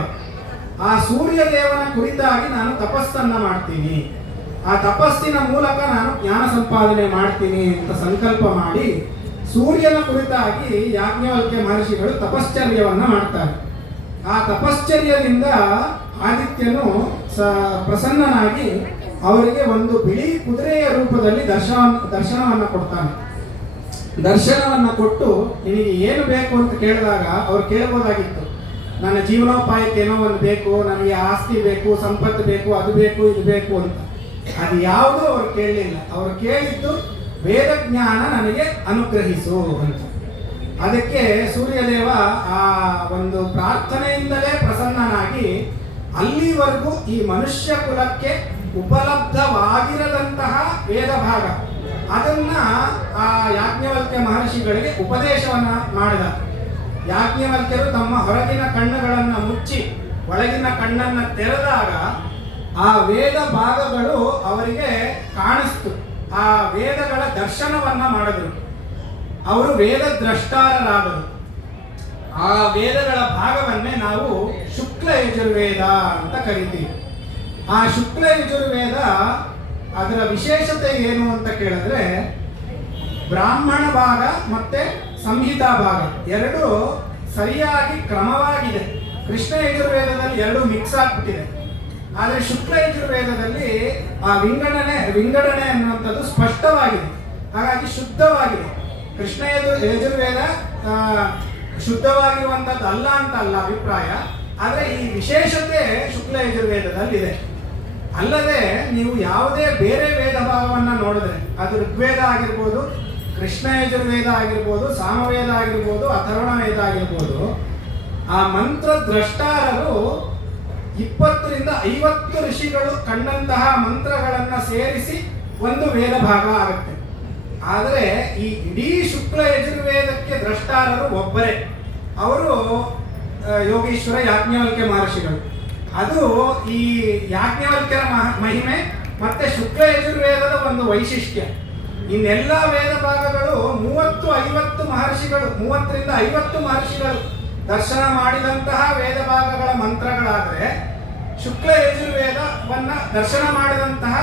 ಆ ಸೂರ್ಯದೇವನ ಕುರಿತಾಗಿ ನಾನು ತಪಸ್ಸನ್ನ ಮಾಡ್ತೀನಿ, ಆ ತಪಸ್ಸಿನ ಮೂಲಕ ನಾನು ಜ್ಞಾನ ಸಂಪಾದನೆ ಮಾಡ್ತೀನಿ ಅಂತ ಸಂಕಲ್ಪ ಮಾಡಿ ಸೂರ್ಯನ ಕುರಿತಾಗಿ ಯಾಜ್ಞವಲ್ಕ್ಯ ಮಹರ್ಷಿಗಳು ತಪಶ್ಚರ್ಯವನ್ನ ಮಾಡ್ತಾರೆ. ಆ ತಪಶ್ಚರ್ಯದಿಂದ ಆದಿತ್ಯನು ಪ್ರಸನ್ನನಾಗಿ ಅವರಿಗೆ ಒಂದು ಬಿಳಿ ಕುದುರೆಯ ರೂಪದಲ್ಲಿ ದರ್ಶನವನ್ನ ಕೊಡ್ತಾನೆ. ದರ್ಶನವನ್ನ ಕೊಟ್ಟು, ನಿನಗೆ ಏನು ಬೇಕು ಅಂತ ಕೇಳಿದಾಗ ಅವ್ರು ಕೇಳಬಹುದಾಗಿತ್ತು, ನನ್ನ ಜೀವನೋಪಾಯಕ್ಕೆ ಏನೋ ಒಂದು ಬೇಕು, ನನಗೆ ಆಸ್ತಿ ಬೇಕು, ಸಂಪತ್ತು ಬೇಕು, ಅದು ಬೇಕು, ಇದು ಬೇಕು ಅಂತ. ಅದು ಯಾವುದೂ ಅವ್ರು ಕೇಳಲಿಲ್ಲ. ಅವ್ರು ಕೇಳಿದ್ದು ವೇದ ಜ್ಞಾನ ನನಗೆ ಅನುಗ್ರಹಿಸು ಅಂತ. ಅದಕ್ಕೆ ಸೂರ್ಯದೇವ ಆ ಒಂದು ಪ್ರಾರ್ಥನೆಯಿಂದಲೇ ಪ್ರಸನ್ನನಾಗಿ ಅಲ್ಲಿವರೆಗೂ ಈ ಮನುಷ್ಯ ಕುಲಕ್ಕೆ ಉಪಲಬ್ಧವಾಗಿರದಂತಹ ವೇದ ಭಾಗ ಅದನ್ನ ಆ ಯಾಜ್ಞವಲ್ಕ್ಯ ಮಹರ್ಷಿಗಳಿಗೆ ಉಪದೇಶವನ್ನ ಮಾಡಿದ. ಯಾಜ್ಞವಲ್ಕ್ಯರು ತಮ್ಮ ಹೊರಗಿನ ಕಣ್ಣುಗಳನ್ನ ಮುಚ್ಚಿ ಒಳಗಿನ ಕಣ್ಣನ್ನ ತೆರೆದಾಗ ಆ ವೇದ ಭಾಗಗಳು ಅವರಿಗೆ ಕಾಣಿಸ್ತು. ಆ ವೇದಗಳ ದರ್ಶನವನ್ನ ಮಾಡಿದ್ರು. ಅವರು ವೇದ ದ್ರಷ್ಟಾರರಾದರು. ಆ ವೇದಗಳ ಭಾಗವನ್ನೇ ನಾವು ಶುಕ್ಲ ಯಜುರ್ವೇದ ಅಂತ ಕರಿತೀವಿ. ಆ ಶುಕ್ಲ ಯಜುರ್ವೇದ ಅದರ ವಿಶೇಷತೆ ಏನು ಅಂತ ಕೇಳಿದ್ರೆ, ಬ್ರಾಹ್ಮಣ ಭಾಗ ಮತ್ತೆ ಸಂಹಿತಾ ಭಾಗ ಎರಡು ಸರಿಯಾಗಿ ಕ್ರಮವಾಗಿದೆ. ಕೃಷ್ಣ ಯಜುರ್ವೇದದಲ್ಲಿ ಎರಡು ಮಿಕ್ಸ್ ಆಗ್ಬಿಟ್ಟಿದೆ. ಆದರೆ ಶುಕ್ಲ ಯಜುರ್ವೇದದಲ್ಲಿ ಆ ವಿಂಗಡಣೆ ಅನ್ನುವಂಥದ್ದು ಸ್ಪಷ್ಟವಾಗಿದೆ, ಹಾಗಾಗಿ ಶುದ್ಧವಾಗಿದೆ. ಕೃಷ್ಣ ಯಜುರ್ವೇದ ಶುದ್ಧವಾಗಿರುವಂಥದ್ದು ಅಲ್ಲ ಅಂತ ಅಲ್ಲ ಅಭಿಪ್ರಾಯ, ಆದರೆ ಈ ವಿಶೇಷತೆ ಶುಕ್ಲ ಯಜುರ್ವೇದದಲ್ಲಿದೆ. ಅಲ್ಲದೆ ನೀವು ಯಾವುದೇ ಬೇರೆ ವೇದ ಭಾಗವನ್ನು ನೋಡಿದ್ರೆ, ಅದು ಋಗ್ವೇದ ಆಗಿರ್ಬೋದು, ಕೃಷ್ಣ ಯಜುರ್ವೇದ ಆಗಿರ್ಬೋದು, ಸಾಮವೇದ ಆಗಿರ್ಬೋದು, ಅಥರ್ವಣ ವೇದ ಆಗಿರ್ಬೋದು, ಆ ಮಂತ್ರ ದ್ರಷ್ಟಾರರು 20 ರಿಂದ 50 ಋಷಿಗಳು ಕಂಡಂತಹ ಮಂತ್ರಗಳನ್ನ ಸೇರಿಸಿ ಒಂದು ವೇದ ಭಾಗ ಆಗುತ್ತೆ. ಆದರೆ ಈ ಇಡೀ ಶುಕ್ಲ ಯಜುರ್ವೇದಕ್ಕೆ ದ್ರಷ್ಟಾರರು ಒಬ್ಬರೇ, ಅವರು ಯೋಗೀಶ್ವರ ಯಾಜ್ಞವಲ್ಕ್ಯ ಮಹರ್ಷಿಗಳು. ಅದು ಈ ಯಾಜ್ಞವಲ್ಕ್ಯರ ಮಹಿಮೆ ಮತ್ತೆ ಶುಕ್ಲ ಯಜುರ್ವೇದದ ಒಂದು ವೈಶಿಷ್ಟ್ಯ. ಇನ್ನೆಲ್ಲ ವೇದ ಭಾಗಗಳು 30-50 ಮಹರ್ಷಿಗಳು, 30 ರಿಂದ 50 ಮಹರ್ಷಿಗಳು ದರ್ಶನ ಮಾಡಿದಂತಹ ವೇದ ಭಾಗಗಳ ಮಂತ್ರಗಳಾದರೆ, ಶುಕ್ಲ ಯಜುರ್ವೇದವನ್ನ ದರ್ಶನ ಮಾಡಿದಂತಹ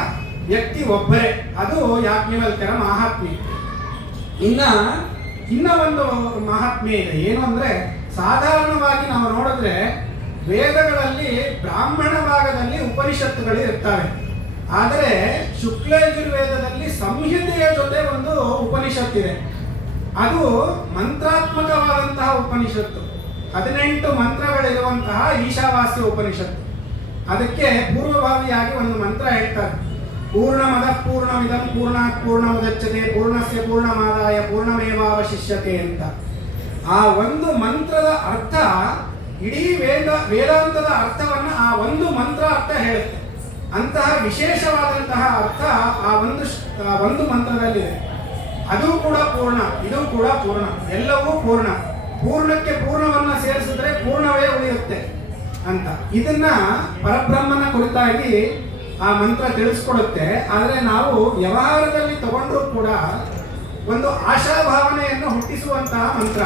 ವ್ಯಕ್ತಿ ಒಬ್ಬರೇ, ಅದು ಯಾಜ್ಞವಲ್ಕ್ಯರ ಮಹಾತ್ಮೆ. ಇನ್ನ ಒಂದು ಮಹಾತ್ಮೆ ಇದೆ. ಏನು ಅಂದ್ರೆ, ಸಾಧಾರಣವಾಗಿ ನಾವು ನೋಡಿದ್ರೆ ವೇದಗಳಲ್ಲಿ ಬ್ರಾಹ್ಮಣ ಭಾಗದಲ್ಲಿ ಉಪನಿಷತ್ತುಗಳು ಇರ್ತವೆ. ಆದರೆ ಶುಕ್ಲ ಯಜುರ್ವೇದದಲ್ಲಿ ಸಂಹಿತೆಯ ಜೊತೆ ಒಂದು ಉಪನಿಷತ್ತಿದೆ. ಅದು ಮಂತ್ರಾತ್ಮಕವಾದಂತಹ ಉಪನಿಷತ್ತು. 18 ಮಂತ್ರಗಳಿರುವಂತಹ ಈಶಾವಾಸ್ಯ ಉಪನಿಷತ್ತು. ಅದಕ್ಕೆ ಪೂರ್ವಭಾವಿಯಾಗಿ ಒಂದು ಮಂತ್ರ ಹೇಳ್ತಾರೆ. ಪೂರ್ಣಮದ ಪೂರ್ಣಮಿದಂ ಪೂರ್ಣಾತ್ ಪೂರ್ಣಮುದಚ್ಯತೆ ಪೂರ್ಣಸ್ಯ ಪೂರ್ಣಮಾದಾಯ ಪೂರ್ಣಮೇವಾವಶಿಷ್ಯತೆ ಅಂತ. ಆ ಒಂದು ಮಂತ್ರದ ಅರ್ಥ ಇಡೀ ವೇದಾಂತದ ಅರ್ಥವನ್ನ ಆ ಒಂದು ಮಂತ್ರ ಅರ್ಥ ಹೇಳುತ್ತೆ. ಅಂತಹ ವಿಶೇಷವಾದಂತಹ ಅರ್ಥ ಆ ಒಂದು ಮಂತ್ರದಲ್ಲಿದೆ. ಅದು ಕೂಡ ಪೂರ್ಣ, ಇದು ಕೂಡ ಪೂರ್ಣ, ಎಲ್ಲವೂ ಪೂರ್ಣ. ಪೂರ್ಣಕ್ಕೆ ಪೂರ್ಣವನ್ನ ಸೇರಿಸಿದ್ರೆ ಪೂರ್ಣವೇ ಉಳಿಯುತ್ತೆ ಅಂತ. ಇದನ್ನ ಪರಬ್ರಹ್ಮನ ಕುರಿತಾಗಿ ಆ ಮಂತ್ರ ತಿಳಿಸ್ಕೊಡುತ್ತೆ. ಆದರೆ ನಾವು ವ್ಯವಹಾರದಲ್ಲಿ ತಗೊಂಡ್ರೂ ಕೂಡ ಒಂದು ಆಶಾಭಾವನೆಯನ್ನು ಹುಟ್ಟಿಸುವಂತಹ ಮಂತ್ರ.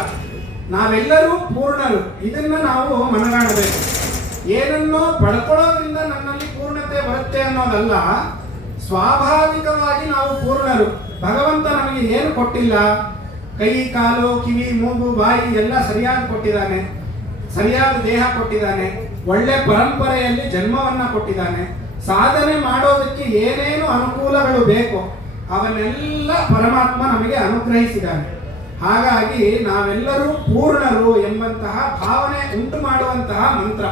ನಾವೆಲ್ಲರೂ ಪೂರ್ಣರು, ಇದನ್ನ ನಾವು ಮನಗಾಣಬೇಕು. ಏನನ್ನೋ ಪಡ್ಕೊಳ್ಳೋದ್ರಿಂದ ನನ್ನಲ್ಲಿ ಪೂರ್ಣತೆ ಬರುತ್ತೆ ಅನ್ನೋದಲ್ಲ. ಸ್ವಾಭಾವಿಕವಾಗಿ ನಾವು ಪೂರ್ಣರು. ಭಗವಂತ ನಮಗೆ ಏನು ಕೊಟ್ಟಿಲ್ಲ? ಕೈ, ಕಾಲು, ಕಿವಿ, ಮೂಗು, ಬಾಯಿ ಎಲ್ಲ ಸರಿಯಾಗಿ ಕೊಟ್ಟಿದ್ದಾನೆ. ಸರಿಯಾದ ದೇಹ ಕೊಟ್ಟಿದ್ದಾನೆ. ಒಳ್ಳೆ ಪರಂಪರೆಯಲ್ಲಿ ಜನ್ಮವನ್ನ ಕೊಟ್ಟಿದ್ದಾನೆ. ಸಾಧನೆ ಮಾಡೋದಕ್ಕೆ ಏನೇನು ಅನುಕೂಲಗಳು ಬೇಕು ಅವನ್ನೆಲ್ಲ ಪರಮಾತ್ಮ ನಮಗೆ ಅನುಗ್ರಹಿಸಿದ್ದಾನೆ. ಹಾಗಾಗಿ ನಾವೆಲ್ಲರೂ ಪೂರ್ಣರು ಎಂಬಂತಹ ಭಾವನೆ ಉಂಟು ಮಾಡುವಂತಹ ಮಂತ್ರ.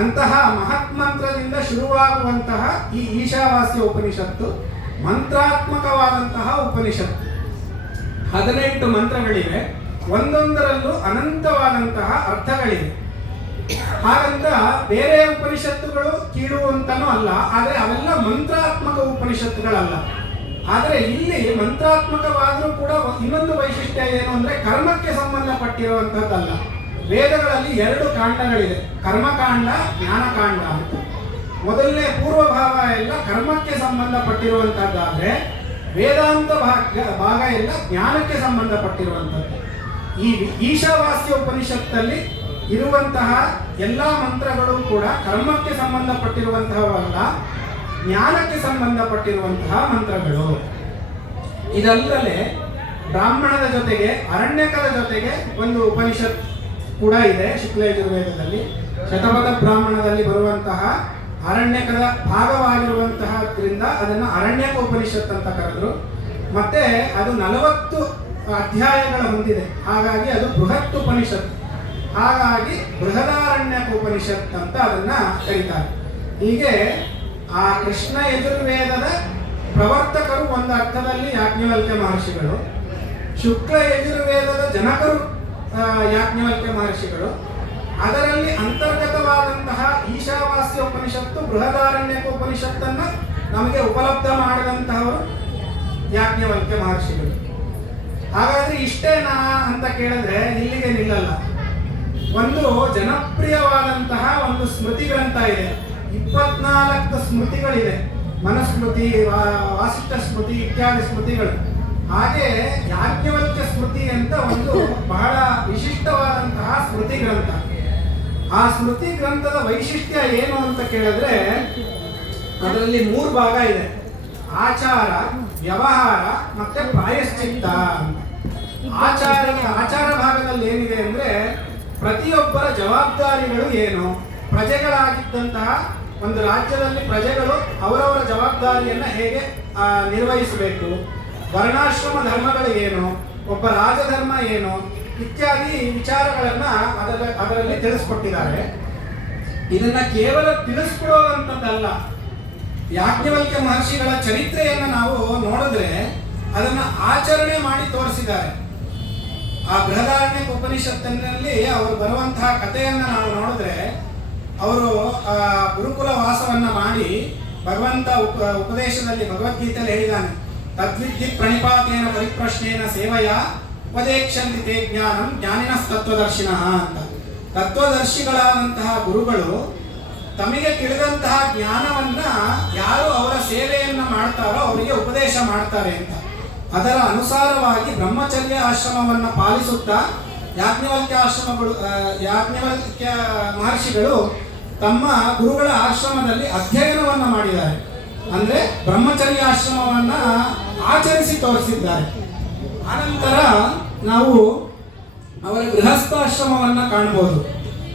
ಅಂತಹ ಮಹತ್ ಮಂತ್ರದಿಂದ ಶುರುವಾಗುವಂತಹ ಈ ಈಶಾವಾಸ್ಯ ಉಪನಿಷತ್ತು ಮಂತ್ರಾತ್ಮಕವಾದಂತಹ ಉಪನಿಷತ್ತು. 18 ಮಂತ್ರಗಳಿವೆ. ಒಂದೊಂದರಲ್ಲೂ ಅನಂತವಾದಂತಹ ಅರ್ಥಗಳಿವೆ. ಹಾಗಂತ ಬೇರೆ ಉಪನಿಷತ್ತುಗಳು ಕೀಳು ಅಂತನೂ ಅಲ್ಲ, ಆದರೆ ಅವೆಲ್ಲ ಮಂತ್ರಾತ್ಮಕ ಉಪನಿಷತ್ತುಗಳಲ್ಲ. ಆದರೆ ಇಲ್ಲಿ ಮಂತ್ರಾತ್ಮಕವಾದರೂ ಕೂಡ ಇನ್ನೊಂದು ವೈಶಿಷ್ಟ್ಯ ಏನು ಅಂದ್ರೆ, ಕರ್ಮಕ್ಕೆ ಸಂಬಂಧಪಟ್ಟಿರುವಂತಹದ್ದಲ್ಲ. ವೇದಗಳಲ್ಲಿ 2 ಕಾಂಡಗಳಿದೆ, ಕರ್ಮಕಾಂಡ, ಜ್ಞಾನಕಾಂಡ ಅಂತ. ಮೊದಲನೇ ಪೂರ್ವಭಾಗ ಎಲ್ಲ ಕರ್ಮಕ್ಕೆ ಸಂಬಂಧಪಟ್ಟಿರುವಂತಹದ್ದಾದ್ರೆ ವೇದಾಂತ ಭಾಗ ಎಲ್ಲ ಜ್ಞಾನಕ್ಕೆ ಸಂಬಂಧಪಟ್ಟಿರುವಂಥದ್ದು. ಈ ಈಶಾವಾಸ್ಯ ಉಪನಿಷತ್ತಲ್ಲಿ ಇರುವಂತಹ ಎಲ್ಲ ಮಂತ್ರಗಳು ಕೂಡ ಕರ್ಮಕ್ಕೆ ಸಂಬಂಧಪಟ್ಟಿರುವಂತಹವಲ್ಲ, ಜ್ಞಾನಕ್ಕೆ ಸಂಬಂಧಪಟ್ಟಿರುವಂತಹ ಮಂತ್ರಗಳು. ಇದಲ್ಲದೆ ಬ್ರಾಹ್ಮಣದ ಜೊತೆಗೆ ಅರಣ್ಯಕದ ಜೊತೆಗೆ ಒಂದು ಉಪನಿಷತ್ ಕೂಡ ಇದೆ ಶುಕ್ಲ ಯಜುರ್ವೇದದಲ್ಲಿ. ಶತಪಥ ಬ್ರಾಹ್ಮಣದಲ್ಲಿ ಬರುವಂತಹ ಅರಣ್ಯಕದ ಭಾಗವಾಗಿರುವಂತಹದ್ರಿಂದ ಅದನ್ನು ಅರಣ್ಯಕ ಉಪನಿಷತ್ ಅಂತ ಕರೆದ್ರು. ಮತ್ತೆ ಅದು 40 ಅಧ್ಯಾಯಗಳ ಹೊಂದಿದೆ. ಹಾಗಾಗಿ ಅದು ಬೃಹತ್ ಉಪನಿಷತ್. ಹಾಗಾಗಿ ಬೃಹದಾರಣ್ಯಕ ಉಪನಿಷತ್ ಅಂತ ಅದನ್ನ ಕರೀತಾರೆ. ಹೀಗೆ ಆ ಕೃಷ್ಣ ಯಜುರ್ವೇದದ ಪ್ರವರ್ತಕರು ಒಂದು ಅರ್ಥದಲ್ಲಿ ಯಾಜ್ಞವಲ್ಕ್ಯ ಮಹರ್ಷಿಗಳು, ಶುಕ್ಲ ಯಜುರ್ವೇದದ ಜನಕರು ಯಾಜ್ಞವಲ್ಕ್ಯ ಮಹರ್ಷಿಗಳು, ಅದರಲ್ಲಿ ಅಂತರ್ಗತವಾದಂತಹ ಈಶಾವಾಸ್ಯ ಉಪನಿಷತ್ತು ಬೃಹದಾರಣ್ಯಕ ಉಪನಿಷತ್ತನ್ನು ನಮಗೆ ಉಪಲಬ್ಧ ಮಾಡಿದಂತಹವರು ಯಾಜ್ಞವಲ್ಕ್ಯ ಮಹರ್ಷಿಗಳು. ಹಾಗಾದ್ರೆ ಇಷ್ಟೇನಾ ಅಂತ ಕೇಳಿದ್ರೆ ಇಲ್ಲಿಗೆ ನಿಲ್ಲಲ್ಲ. ಒಂದು ಜನಪ್ರಿಯವಾದಂತಹ ಒಂದು ಸ್ಮೃತಿ ಗ್ರಂಥ ಇದೆ. 24 ಸ್ಮೃತಿಗಳಿದೆ. ಮನುಸ್ಮೃತಿ, ವಾಸಿಷ್ಠ ಸ್ಮೃತಿ ಇತ್ಯಾದಿ ಸ್ಮೃತಿಗಳು. ಹಾಗೆ ಯಾಜ್ಞವಲ್ಕ್ಯ ಸ್ಮೃತಿ ಅಂತ ಒಂದು ಬಹಳ ವಿಶಿಷ್ಟವಾದಂತಹ ಸ್ಮೃತಿ ಗ್ರಂಥ. ಆ ಸ್ಮೃತಿ ಗ್ರಂಥದ ವೈಶಿಷ್ಟ್ಯ ಏನು ಅಂತ ಕೇಳಿದ್ರೆ, ಅದರಲ್ಲಿ 3 ಭಾಗ ಇದೆ: ಆಚಾರ, ವ್ಯವಹಾರ ಮತ್ತೆ ಪ್ರಾಯಶ್ಚಿತ್ತ ಅಂತ. ಆಚಾರ ಭಾಗದಲ್ಲಿ ಏನಿದೆ ಅಂದ್ರೆ, ಪ್ರತಿಯೊಬ್ಬರ ಜವಾಬ್ದಾರಿಗಳು ಏನು, ಪ್ರಜೆಗಳಾಗಿದ್ದಂತಹ ಒಂದು ರಾಜ್ಯದಲ್ಲಿ ಪ್ರಜೆಗಳು ಅವರವರ ಜವಾಬ್ದಾರಿಯನ್ನು ಹೇಗೆ ನಿರ್ವಹಿಸಬೇಕು, ವರ್ಣಾಶ್ರಮ ಧರ್ಮಗಳು ಏನು, ಒಬ್ಬ ರಾಜಧರ್ಮ ಏನು ಇತ್ಯಾದಿ ವಿಚಾರಗಳನ್ನ ಅದರಲ್ಲಿ ತಿಳಿಸ್ಕೊಟ್ಟಿದ್ದಾರೆ. ಇದನ್ನ ಕೇವಲ ತಿಳಿಸ್ಕೊಡುವಂಥದ್ದಲ್ಲ, ಯಾಜ್ಞವಲ್ಕ್ಯ ಮಹರ್ಷಿಗಳ ಚರಿತ್ರೆಯನ್ನು ನಾವು ನೋಡಿದ್ರೆ ಅದನ್ನ ಆಚರಣೆ ಮಾಡಿ ತೋರಿಸಿದ್ದಾರೆ. ಆ ಬೃಹದಾರಣ್ಯಕ ಉಪನಿಷತ್ತಿನಲ್ಲಿ ಅವರು ಬರುವಂತಹ ಕಥೆಯನ್ನು ನಾವು ನೋಡಿದ್ರೆ, ಅವರು ಗುರುಕುಲ ವಾಸವನ್ನ ಮಾಡಿ ಭಗವಂತ ಉಪದೇಶದಲ್ಲಿ ಭಗವದ್ಗೀತೆಯಲ್ಲಿ ಹೇಳಿದ್ದಾನೆ, ತದ್ವಿದ್ಯೆ ಪ್ರಣಿಪಾತೇನ ಪರಿಪ್ರಶ್ನೇನ ಸೇವಯ ಉಪದೇಕ್ಷಂತಿ ತೇ ಜ್ಞಾನಂ ಜ್ಞಾನಿನ ತತ್ವದರ್ಶಿನಃ ಅಂತ. ತತ್ವದರ್ಶಿಗಳಾದಂತಹ ಗುರುಗಳು ತಮಗೆ ತಿಳಿದಂತಹ ಜ್ಞಾನವನ್ನ ಯಾರು ಅವರ ಸೇವೆಯನ್ನ ಮಾಡ್ತಾರೋ ಅವರಿಗೆ ಉಪದೇಶ ಮಾಡ್ತಾರೆ ಅಂತ. ಅದರ ಅನುಸಾರವಾಗಿ ಬ್ರಹ್ಮಚರ್ಯ ಆಶ್ರಮವನ್ನು ಪಾಲಿಸುತ್ತಾ ಯಾಜ್ಞವಲ್ಕ್ಯ ಮಹರ್ಷಿಗಳು ತಮ್ಮ ಗುರುಗಳ ಆಶ್ರಮದಲ್ಲಿ ಅಧ್ಯಯನವನ್ನು ಮಾಡಿದ್ದಾರೆ. ಅಂದರೆ ಬ್ರಹ್ಮಚರ್ಯಾಶ್ರಮವನ್ನು ಆಚರಿಸಿ ತೋರಿಸಿದ್ದಾರೆ. ಆನಂತರ ನಾವು ಅವರ ಗೃಹಸ್ಥಾಶ್ರಮವನ್ನು ಕಾಣ್ಬೋದು.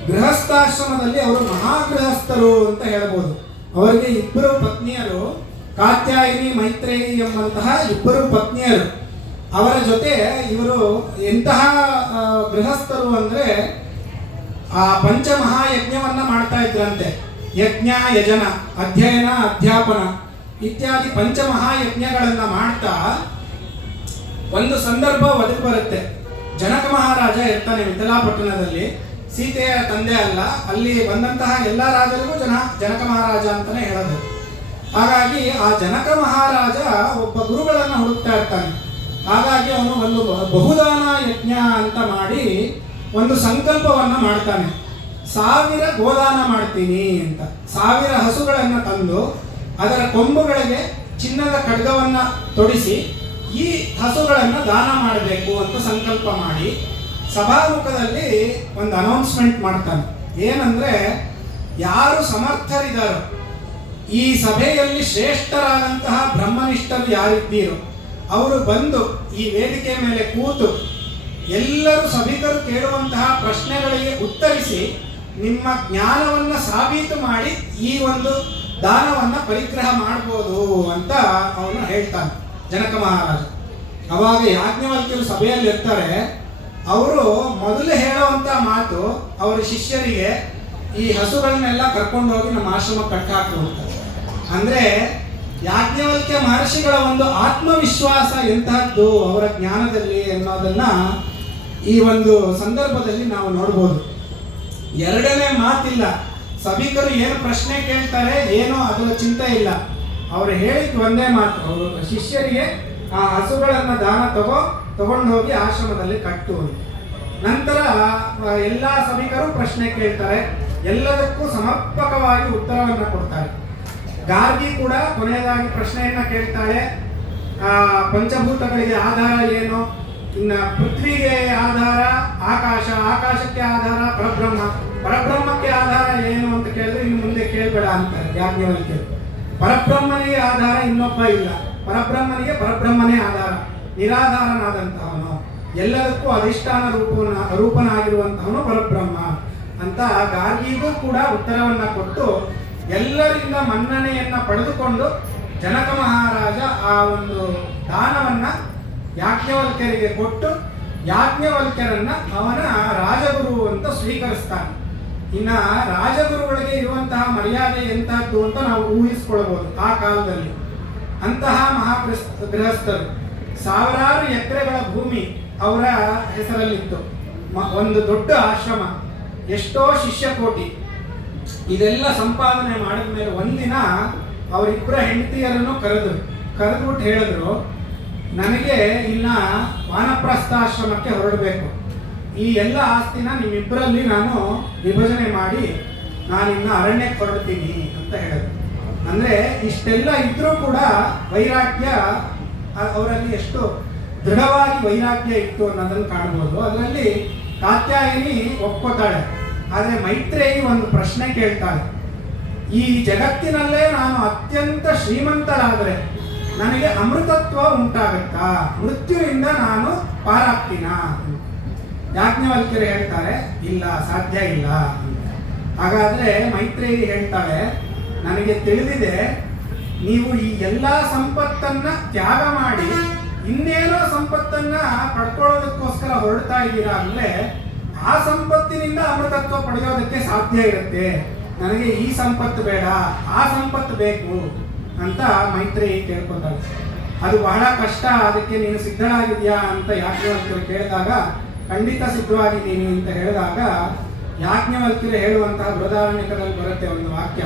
ಗೃಹಸ್ಥಾಶ್ರಮದಲ್ಲಿ ಅವರು ಮಹಾಗೃಹಸ್ಥರು ಅಂತ ಹೇಳ್ಬೋದು. ಅವರಿಗೆ ಇಬ್ಬರು ಪತ್ನಿಯರು, ಕಾತ್ಯಾಯಿನಿ ಮೈತ್ರೇಯಿ ಎಂಬಂತಹ ಇಬ್ಬರು ಪತ್ನಿಯರು. ಅವರ ಜೊತೆ ಇವರು ಎಂತಹ ಗೃಹಸ್ಥರು ಅಂದರೆ ಆ ಪಂಚಮಹಾಯಜ್ಞವನ್ನು ಮಾಡ್ತಾ ಇದ್ರಂತೆ. ಯಜ್ಞ, ಯಜನ, ಅಧ್ಯಯನ, ಅಧ್ಯಾಪನ ಇತ್ಯಾದಿ ಪಂಚಮಹಾಯಜ್ಞಗಳನ್ನು ಮಾಡ್ತಾ ಒಂದು ಸಂದರ್ಭ ಒದಗಿ ಬರುತ್ತೆ. ಜನಕ ಮಹಾರಾಜ ಇರ್ತಾನೆ ಮಿಥಿಲಾಪಟ್ಟಣದಲ್ಲಿ. ಸೀತೆಯ ತಂದೆ ಅಲ್ಲ, ಅಲ್ಲಿ ಬಂದಂತಹ ಎಲ್ಲ ರಾಜರಿಗೂ ಜನಕ ಮಹಾರಾಜ ಅಂತಾನೆ ಹೇಳೋದು. ಹಾಗಾಗಿ ಆ ಜನಕ ಮಹಾರಾಜ ಒಬ್ಬ ಗುರುಗಳನ್ನು ಹುಡುಕ್ತಾ ಇರ್ತಾನೆ. ಹಾಗಾಗಿ ಅವನು ಒಂದು ಬಹುದಾನ ಯಜ್ಞ ಅಂತ ಮಾಡಿ ಒಂದು ಸಂಕಲ್ಪವನ್ನು ಮಾಡ್ತಾನೆ. 1000 ಗೋದಾನ ಮಾಡ್ತೀನಿ ಅಂತ. 1000 ಹಸುಗಳನ್ನು ತಂದು ಅದರ ಕೊಂಬುಗಳಿಗೆ ಚಿನ್ನದ ಖಡ್ಗವನ್ನು ತೊಡಿಸಿ ಈ ಹಸುಗಳನ್ನು ದಾನ ಮಾಡಬೇಕು ಅಂತ ಸಂಕಲ್ಪ ಮಾಡಿ ಸಭಾಮುಖದಲ್ಲಿ ಒಂದು ಅನೌನ್ಸ್ಮೆಂಟ್ ಮಾಡ್ತಾನೆ. ಏನಂದರೆ, ಯಾರು ಸಮರ್ಥರಿದ್ದಾರೋ, ಈ ಸಭೆಯಲ್ಲಿ ಶ್ರೇಷ್ಠರಾದಂತಹ ಬ್ರಹ್ಮನಿಷ್ಠರು ಯಾರಿದ್ದೀರೋ ಅವರು ಬಂದು ಈ ವೇದಿಕೆ ಮೇಲೆ ಕೂತು ಎಲ್ಲರೂ ಸಭಿಕರು ಕೇಳುವಂತಹ ಪ್ರಶ್ನೆಗಳಿಗೆ ಉತ್ತರಿಸಿ ನಿಮ್ಮ ಜ್ಞಾನವನ್ನು ಸಾಬೀತು ಮಾಡಿ ಈ ಒಂದು ದಾನವನ್ನು ಪರಿಗ್ರಹ ಮಾಡ್ಬೋದು ಅಂತ ಅವನು ಹೇಳ್ತಾನೆ ಜನಕ ಮಹಾರಾಜ. ಅವಾಗ ಯಾಜ್ಞವಲ್ಕ್ಯರು ಸಭೆಯಲ್ಲಿ ಇರ್ತಾರೆ. ಅವರು ಮೊದಲು ಹೇಳುವಂಥ ಮಾತು ಅವರ ಶಿಷ್ಯರಿಗೆ, ಈ ಹಸುಗಳನ್ನೆಲ್ಲ ಕರ್ಕೊಂಡು ಹೋಗಿ ನಮ್ಮ ಆಶ್ರಮ ಕಟ್ಟಾಕು ಅಂತ. ಅಂದರೆ ಯಾಜ್ಞವಲ್ಕ್ಯ ಮಹರ್ಷಿಗಳ ಒಂದು ಆತ್ಮವಿಶ್ವಾಸ ಎಂತಹದ್ದು ಅವರ ಜ್ಞಾನದಲ್ಲಿ ಅನ್ನೋದನ್ನ ಈ ಒಂದು ಸಂದರ್ಭದಲ್ಲಿ ನಾವು ನೋಡ್ಬೋದು. ಎರಡನೇ ಮಾತಿಲ್ಲ. ಸಭಿಕರು ಏನು ಪ್ರಶ್ನೆ ಕೇಳ್ತಾರೆ ಏನೋ ಅದರ ಚಿಂತೆ ಇಲ್ಲ. ಅವರು ಹೇಳಿದ್ದು ಒಂದೇ ಮಾತು, ಅವರು ಶಿಷ್ಯರಿಗೆ ಆ ಹಸುಗಳನ್ನು ದಾನ ತಗೊಂಡು ಹೋಗಿ ಆಶ್ರಮದಲ್ಲಿ ಕಟ್ಟು ಅಂತ. ನಂತರ ಎಲ್ಲ ಸಭಿಕರು ಪ್ರಶ್ನೆ ಕೇಳ್ತಾರೆ, ಎಲ್ಲದಕ್ಕೂ ಸಮರ್ಪಕವಾಗಿ ಉತ್ತರವನ್ನು ಕೊಡ್ತಾರೆ. ಗಾರ್ಗಿ ಕೂಡ ಕೊನೆಯದಾಗಿ ಪ್ರಶ್ನೆಯನ್ನ ಕೇಳ್ತಾಳೆ, ಪಂಚಭೂತಗಳಿಗೆ ಆಧಾರ ಏನು, ಇನ್ನು ಪೃಥ್ವಿಗೆ ಆಧಾರ ಆಕಾಶ, ಆಕಾಶಕ್ಕೆ ಆಧಾರ ಪರಬ್ರಹ್ಮ, ಪರಬ್ರಹ್ಮಕ್ಕೆ ಆಧಾರ ಏನು ಅಂತ ಕೇಳಿದ್ರೆ ಇನ್ನು ಮುಂದೆ ಕೇಳಬೇಡ ಅಂತಾರೆ ಯಾಜ್ಞವಲ್ಕ್ಯರು. ಪರಬ್ರಹ್ಮನಿಗೆ ಆಧಾರ ಇನ್ನೊಬ್ಬ ಇಲ್ಲ, ಪರಬ್ರಹ್ಮನಿಗೆ ಪರಬ್ರಹ್ಮನೇ ಆಧಾರ, ನಿರಾಧಾರನಾದಂತಹವನು, ಎಲ್ಲದಕ್ಕೂ ಅಧಿಷ್ಠಾನ ರೂಪನಾಗಿರುವಂತಹವನು ಪರಬ್ರಹ್ಮ ಅಂತ ಗಾರ್ಗಿಗೂ ಕೂಡ ಉತ್ತರವನ್ನ ಕೊಟ್ಟು ಎಲ್ಲರಿಂದ ಮನ್ನಣೆಯನ್ನ ಪಡೆದುಕೊಂಡು ಜನಕ ಮಹಾರಾಜ ಆ ಒಂದು ದಾನವನ್ನ ಯಾಜ್ಞವಲ್ಕ್ಯರಿಗೆ ಕೊಟ್ಟು ಯಾಜ್ಞವಲ್ಕ್ಯರನ್ನ ಅವನ ರಾಜಗುರು ಅಂತ ಸ್ವೀಕರಿಸ್ತಾನೆ. ಇನ್ನ ರಾಜಗುರುಗಳಿಗೆ ಇರುವಂತಹ ಮರ್ಯಾದೆ ಎಂತಹದ್ದು ಅಂತ ನಾವು ಊಹಿಸ್ಕೊಳ್ಬಹುದು. ಆ ಕಾಲದಲ್ಲಿ ಅಂತಹ ಗೃಹಸ್ಥರು, 1000 ಎಕರೆಗಳ ಭೂಮಿ ಅವರ ಹೆಸರಲ್ಲಿತ್ತು, ಒಂದು ದೊಡ್ಡ ಆಶ್ರಮ, ಎಷ್ಟೋ ಶಿಷ್ಯಕೋಟಿ. ಇದೆಲ್ಲ ಸಂಪಾದನೆ ಮಾಡಿದ ಮೇಲೆ ಒಂದಿನ ಅವರಿಬ್ಬರ ಹೆಂಡತಿಯರನ್ನು ಕರೆದುಬಿಟ್ಟು ಹೇಳಿದ್ರು, ನನಗೆ ಇನ್ನ ವಾನಪ್ರಸ್ಥಾಶ್ರಮಕ್ಕೆ ಹೊರಡಬೇಕು, ಈ ಎಲ್ಲ ಆಸ್ತಿನ ನಿಮ್ಮಿಬ್ಬರಲ್ಲಿ ನಾನು ವಿಭಜನೆ ಮಾಡಿ ನಾನಿನ್ನ ಅರಣ್ಯಕ್ಕೆ ಹೊರಡ್ತೀನಿ ಅಂತ ಹೇಳಿದ್ರು. ಅಂದರೆ ಇಷ್ಟೆಲ್ಲ ಇದ್ರೂ ಕೂಡ ವೈರಾಗ್ಯ ಅವರಲ್ಲಿ ಎಷ್ಟು ದೃಢವಾಗಿ ವೈರಾಗ್ಯ ಇತ್ತು ಅನ್ನೋದನ್ನು ಕಾಣ್ಬೋದು. ಅದರಲ್ಲಿ ಕಾತ್ಯಾಯಿನಿ ಒಪ್ಕೋತಾಳೆ. ಆದರೆ ಮೈತ್ರೇಯಿ ಒಂದು ಪ್ರಶ್ನೆ ಕೇಳ್ತಾಳೆ, ಈ ಜಗತ್ತಿನಲ್ಲೇ ನಾನು ಅತ್ಯಂತ ಶ್ರೀಮಂತರಾದರೆ ನನಗೆ ಅಮೃತತ್ವ ಉಂಟಾಗುತ್ತಾ, ಮೃತ್ಯುವಿಂದ ನಾನು ಪಾರಾಗ್ತೀನಾ? ಯಾಜ್ಞವಲ್ಕ್ಯರು ಹೇಳ್ತಾರೆ, ಇಲ್ಲ, ಸಾಧ್ಯ ಇಲ್ಲ. ಹಾಗಾದರೆ ಮೈತ್ರೇಯಿ ಹೇಳ್ತಾಳೆ, ನನಗೆ ತಿಳಿದಿದೆ ನೀವು ಈ ಎಲ್ಲ ಸಂಪತ್ತನ್ನ ತ್ಯಾಗ ಮಾಡಿ ಇನ್ನೇನೋ ಸಂಪತ್ತನ್ನ ಪಡ್ಕೊಳ್ಳೋದಕ್ಕೋಸ್ಕರ ಹೊರಡ್ತಾ ಇದ್ದೀರಾ ಅಂದರೆ ಆ ಸಂಪತ್ತಿನಿಂದ ಅಮೃತತ್ವ ಪಡೆಯೋದಕ್ಕೆ ಸಾಧ್ಯ ಇರುತ್ತೆ. ನನಗೆ ಈ ಸಂಪತ್ತು ಬೇಡ, ಆ ಸಂಪತ್ತು ಬೇಕು ಅಂತ ಮೈತ್ರೇಯಿ ಕೇಳ್ಕೊತಾಳೆ. ಅದು ಬಹಳ ಕಷ್ಟ, ಅದಕ್ಕೆ ನೀನು ಸಿದ್ಧಳಾಗಿದ್ಯಾ ಅಂತ ಯಾಜ್ಞವಲ್ಕ್ಯರು ಕೇಳಿದಾಗ ಖಂಡಿತ ಸಿದ್ಧವಾಗಿದ್ದೀನಿ ಅಂತ ಹೇಳಿದಾಗ ಯಾಜ್ಞವಲ್ಕ್ಯರು ಹೇಳುವಂತಹ ಬೃಹದಾರಣ್ಯಕದಲ್ಲಿ ಬರುತ್ತೆ ಒಂದು ವಾಕ್ಯ,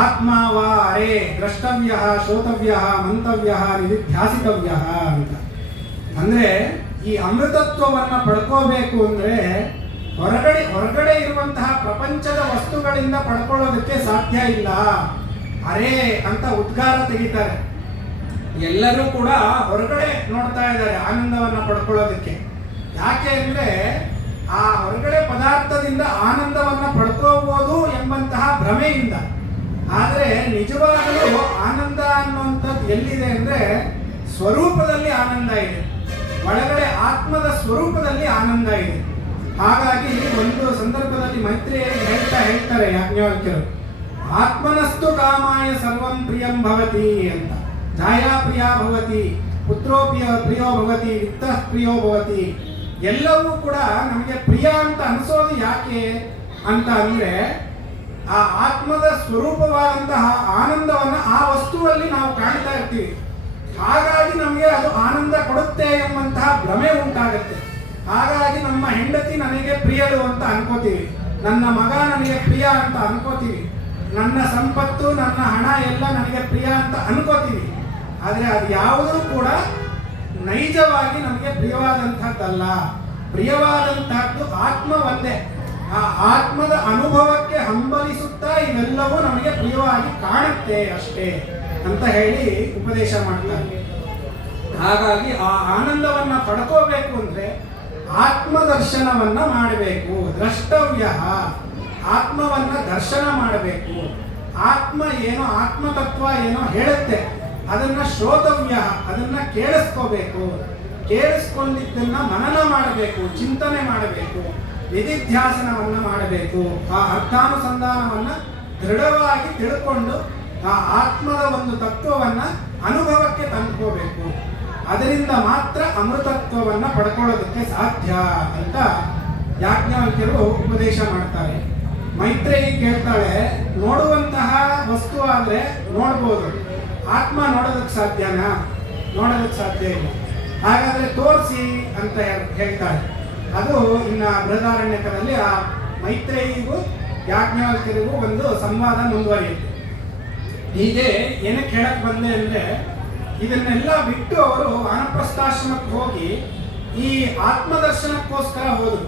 ಆತ್ಮ ವಾ ಅರೇ ದ್ರಷ್ಟವ್ಯ ಶ್ರೋತವ್ಯ ಮಂತವ್ಯ ನಿಧಿಧ್ಯಾಸಿತವ್ಯ ಅಂತ. ಅಂದರೆ ಈ ಅಮೃತತ್ವವನ್ನು ಪಡ್ಕೋಬೇಕು ಅಂದರೆ ಹೊರಗಡೆ ಇರುವಂತಹ ಪ್ರಪಂಚದ ವಸ್ತುಗಳಿಂದ ಪಡ್ಕೊಳ್ಳೋದಕ್ಕೆ ಸಾಧ್ಯ ಇಲ್ಲ. ಅರೇ ಅಂತ ಉದ್ಗಾರ ತೆಗಿತಾರೆ. ಎಲ್ಲರೂ ಕೂಡ ಹೊರಗಡೆ ನೋಡ್ತಾ ಇದ್ದಾರೆ ಆನಂದವನ್ನು ಪಡ್ಕೊಳ್ಳೋದಕ್ಕೆ. ಯಾಕೆ ಅಂದರೆ ಆ ಹೊರಗಡೆ ಪದಾರ್ಥದಿಂದ ಆನಂದವನ್ನ ಪಡ್ಕೋಬಹುದು ಎಂಬಂತಹ ಭ್ರಮೆಯಿಂದ. ಆದರೆ ನಿಜವಾಗಲೂ ಆನಂದ ಅನ್ನುವಂಥದ್ದು ಎಲ್ಲಿದೆ ಅಂದ್ರೆ ಸ್ವರೂಪದಲ್ಲಿ ಆನಂದ ಇದೆ, ಒಳಗಡೆ ಆತ್ಮದ ಸ್ವರೂಪದಲ್ಲಿ ಆನಂದ ಇದೆ. ಹಾಗಾಗಿ ಒಂದು ಸಂದರ್ಭದಲ್ಲಿ ಮೈತ್ರಿಯರಿಗೆ ಹೇಳ್ತಾರೆ ಯಾಜ್ಞವಲ್ಕ್ಯರು, ಆತ್ಮನಸ್ತು ಕಾಮಾಯ ಸರ್ವಂ ಪ್ರಿಯಂ ಭವತಿ ಅಂತ. ಛಾಯಾ ಪ್ರಿಯ ಭವತಿ, ಪುತ್ರೋ ಪ್ರಿಯೋ ಭವತಿ, ವಿತ್ತ ಪ್ರಿಯೋ ಭವತಿ. ಎಲ್ಲವೂ ಕೂಡ ನಮಗೆ ಪ್ರಿಯ ಅಂತ ಅನಿಸೋದು ಯಾಕೆ ಅಂತ ಅಂದ್ರೆ ಆ ಆತ್ಮದ ಸ್ವರೂಪವಾದಂತಹ ಆನಂದವನ್ನು ಆ ವಸ್ತುವಲ್ಲಿ ನಾವು ಕಾಣ್ತಾ ಇರ್ತೀವಿ. ಹಾಗಾಗಿ ನಮಗೆ ಅದು ಆನಂದ ಕೊಡುತ್ತೆ ಎಂಬಂತಹ ಭ್ರಮೆ ಉಂಟಾಗುತ್ತೆ. ಹಾಗಾಗಿ ನಮ್ಮ ಹೆಂಡತಿ ನನಗೆ ಪ್ರಿಯಳು ಅಂತ ಅನ್ಕೋತೀವಿ, ನನ್ನ ಮಗ ನನಗೆ ಪ್ರಿಯ ಅಂತ ಅನ್ಕೋತೀವಿ, ನನ್ನ ಸಂಪತ್ತು ನನ್ನ ಹಣ ಎಲ್ಲ ನನಗೆ ಪ್ರಿಯ ಅಂತ ಅನ್ಕೋತೀವಿ. ಆದರೆ ಅದು ಯಾವುದೂ ಕೂಡ ನೈಜವಾಗಿ ನಮಗೆ ಪ್ರಿಯವಾದಂತಹದ್ದಲ್ಲ. ಪ್ರಿಯವಾದಂತಹದ್ದು ಆತ್ಮ ಒಂದೇ. ಆ ಆತ್ಮದ ಅನುಭವಕ್ಕೆ ಹಂಬಲಿಸುತ್ತಾ ಇವೆಲ್ಲವೂ ನಮಗೆ ಪ್ರಿಯವಾಗಿ ಕಾಣುತ್ತೆ ಅಷ್ಟೇ ಅಂತ ಹೇಳಿ ಉಪದೇಶ ಮಾಡ್ತಾರೆ. ಹಾಗಾಗಿ ಆ ಆನಂದವನ್ನ ಪಡ್ಕೋಬೇಕು ಅಂದ್ರೆ ಆತ್ಮದರ್ಶನವನ್ನ ಮಾಡಬೇಕು. ದ್ರಷ್ಟವ್ಯ, ಆತ್ಮವನ್ನ ದರ್ಶನ ಮಾಡಬೇಕು. ಆತ್ಮ ಏನೋ ಆತ್ಮತತ್ವ ಏನೋ ಹೇಳುತ್ತೆ, ಅದನ್ನ ಶ್ರೋತವ್ಯ, ಅದನ್ನ ಕೇಳಿಸ್ಕೋಬೇಕು. ಕೇಳಿಸ್ಕೊಂಡಿದ್ದನ್ನ ಮನನ ಮಾಡಬೇಕು, ಚಿಂತನೆ ಮಾಡಬೇಕು, ನಿಧಿಧ್ಯಾಸನವನ್ನ ಮಾಡಬೇಕು. ಆ ಅರ್ಥಾನುಸಂಧಾನವನ್ನ ದೃಢವಾಗಿ ತಿಳ್ಕೊಂಡು ಆ ಆತ್ಮದ ಒಂದು ತತ್ವವನ್ನ ಅನುಭವಕ್ಕೆ ತಂದ್ಕೋಬೇಕು. ಅದರಿಂದ ಮಾತ್ರ ಅಮೃತತ್ವವನ್ನ ಪಡ್ಕೊಳ್ಳೋದಕ್ಕೆ ಸಾಧ್ಯ ಅಂತ ಯಾಜ್ಞವಲ್ಕ್ಯರು ಉಪದೇಶ ಮಾಡ್ತಾರೆ. ಮೈತ್ರೇಯಿ ಕೇಳ್ತಾಳೆ, ನೋಡುವಂತಹ ವಸ್ತು ಆದ್ರೆ ನೋಡ್ಬೋದು, ಆತ್ಮ ನೋಡೋದಕ್ಕೆ ಸಾಧ್ಯನಾ? ನೋಡೋದಕ್ಕೆ ಸಾಧ್ಯ ಇಲ್ಲ. ಹಾಗಾದ್ರೆ ತೋರಿಸಿ ಅಂತ ಹೇಳ್ತಾಳೆ. ಅದು ಇನ್ನ ಬೃಹದಾರಣ್ಯಕದಲ್ಲಿ ಆ ಮೈತ್ರೇಯಿಗೂ ಯಾಜ್ಞವಲ್ಕ್ಯರಿಗೂ ಒಂದು ಸಂವಾದ ಮುಂದುವರಿಯುತ್ತೆ. ಹೀಗೆ ಏನಕ್ಕೆ ಹೇಳಕ್ ಬಂದೆ ಅಂದ್ರೆ, ಇದನ್ನೆಲ್ಲ ಬಿಟ್ಟು ಅವರು ವಾನಪ್ರಸ್ಥಾಶ್ರಮಕ್ಕೆ ಹೋಗಿ ಈ ಆತ್ಮದರ್ಶನಕ್ಕೋಸ್ಕರ ಹೋದರು.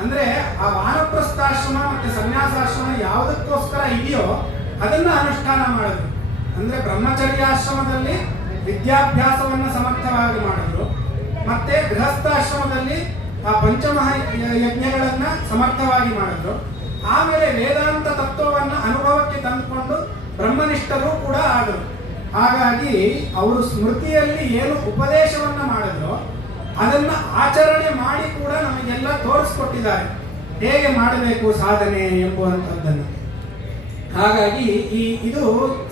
ಅಂದ್ರೆ ಆ ವಾನಪ್ರಸ್ಥಾಶ್ರಮ ಮತ್ತೆ ಸನ್ಯಾಸಾಶ್ರಮ ಯಾವುದಕ್ಕೋಸ್ಕರ ಇದೆಯೋ ಅದನ್ನ ಅನುಷ್ಠಾನ ಮಾಡಿದ್ರು. ಅಂದ್ರೆ ಬ್ರಹ್ಮಚರ್ಯಾಶ್ರಮದಲ್ಲಿ ವಿದ್ಯಾಭ್ಯಾಸವನ್ನ ಸಮರ್ಥವಾಗಿ ಮಾಡಿದ್ರು, ಮತ್ತೆ ಗೃಹಸ್ಥಾಶ್ರಮದಲ್ಲಿ ಆ ಪಂಚಮಹಾ ಯಜ್ಞಗಳನ್ನ ಸಮರ್ಥವಾಗಿ ಮಾಡಿದ್ರು. ಆಮೇಲೆ ವೇದಾಂತ ತತ್ವವನ್ನ ಅನುಭವಕ್ಕೆ ತಂದುಕೊಂಡು ಬ್ರಹ್ಮನಿಷ್ಠರು ಕೂಡ ಆದರು. ಹಾಗಾಗಿ ಅವರು ಸ್ಮೃತಿಯಲ್ಲಿ ಏನು ಉಪದೇಶವನ್ನ ಮಾಡಿದ್ರು ಅದನ್ನ ಆಚರಣೆ ಮಾಡಿ ಕೂಡ ನಮಗೆಲ್ಲ ತೋರಿಸ್ಕೊಟ್ಟಿದ್ದಾರೆ, ಹೇಗೆ ಮಾಡಬೇಕು ಸಾಧನೆ ಎಂಬುವಂಥದ್ದನ್ನು. ಹಾಗಾಗಿ ಇದು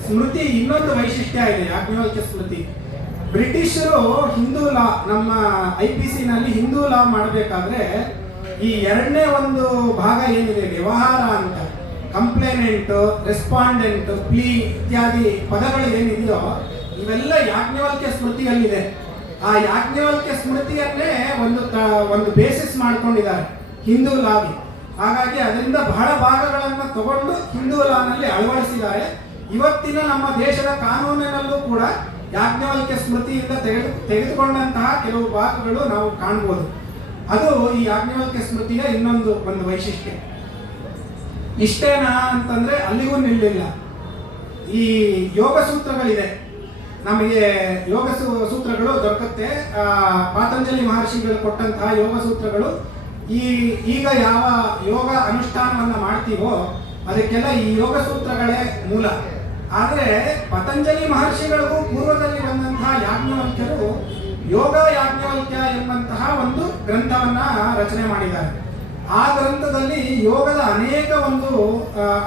ಸ್ಮೃತಿ ಇನ್ನೊಂದು ವೈಶಿಷ್ಟ್ಯ ಇದೆ, ಯಾಜ್ಞವಲ್ಕ್ಯ ಸ್ಮೃತಿ. ಬ್ರಿಟಿಷರು ಹಿಂದೂ ಲಾ, ನಮ್ಮ IPC ನಲ್ಲಿ ಹಿಂದೂ ಲಾ ಮಾಡಬೇಕಾದ್ರೆ ಈ ಎರಡನೇ ಒಂದು ಭಾಗ ಏನಿದೆ ವ್ಯವಹಾರ ಅಂತ, ಕಂಪ್ಲೇನೆಂಟ್, ರೆಸ್ಪಾಂಡೆಂಟ್, ಪ್ಲೀ ಇತ್ಯಾದಿ ಪದಗಳು ಏನಿದೆಯೋ ಇವೆಲ್ಲ ಯಾಜ್ಞವಲ್ಕ್ಯ ಸ್ಮೃತಿಯಲ್ಲಿದೆ. ಆ ಯಾಜ್ಞವಲ್ಕ್ಯ ಸ್ಮೃತಿಯನ್ನೇ ಒಂದು ಬೇಸಿಸ್ ಮಾಡ್ಕೊಂಡಿದ್ದಾರೆ ಹಿಂದೂ ಲಾಗೆ. ಹಾಗಾಗಿ ಅದರಿಂದ ಬಹಳ ಭಾಗಗಳನ್ನು ತಗೊಂಡು ಹಿಂದೂ ಲಾನಲ್ಲಿ ಅಳವಡಿಸಿದ್ದಾರೆ. ಇವತ್ತಿನ ನಮ್ಮ ದೇಶದ ಕಾನೂನಿನಲ್ಲೂ ಕೂಡ ಯಾಜ್ಞವಲ್ಕ್ಯ ಸ್ಮೃತಿಯಿಂದ ತೆಗೆದುಕೊಂಡಂತಹ ಕೆಲವು ಭಾಗಗಳು ನಾವು ಕಾಣ್ಬೋದು. ಅದು ಈ ಯಾಜ್ಞವಲ್ಕ್ಯ ಸ್ಮೃತಿಯ ಒಂದು ವೈಶಿಷ್ಟ್ಯ. ಇಷ್ಟೇನಾ ಅಂತಂದ್ರೆ ಅಲ್ಲಿಗೂ ನಿಲ್ಲಿಲ್ಲ. ಈ ಯೋಗ ಸೂತ್ರಗಳಿದೆ, ನಮಗೆ ಯೋಗ ಸೂತ್ರಗಳು ದೊರಕುತ್ತೆ. ಪಾತಂಜಲಿ ಮಹರ್ಷಿಗಳು ಕೊಟ್ಟಂತಹ ಯೋಗ ಸೂತ್ರಗಳು ಈಗ ಯಾವ ಯೋಗ ಅನುಷ್ಠಾನವನ್ನ ಮಾಡ್ತೀವೋ ಅದಕ್ಕೆಲ್ಲ ಈ ಯೋಗ ಸೂತ್ರಗಳೇ ಮೂಲ. ಆದರೆ ಪತಂಜಲಿ ಮಹರ್ಷಿಗಳಿಗೂ ಪೂರ್ವದಲ್ಲಿ ಬಂದಂತಹ ಯಾಜ್ಞವಲ್ಕ್ಯರು ಯೋಗ ಯಾಜ್ಞವಲ್ಕ್ಯ ಎಂಬಂತಹ ಒಂದು ಗ್ರಂಥವನ್ನ ರಚನೆ ಮಾಡಿದ್ದಾರೆ. ಆ ಗ್ರಂಥದಲ್ಲಿ ಯೋಗದ ಅನೇಕ ಒಂದು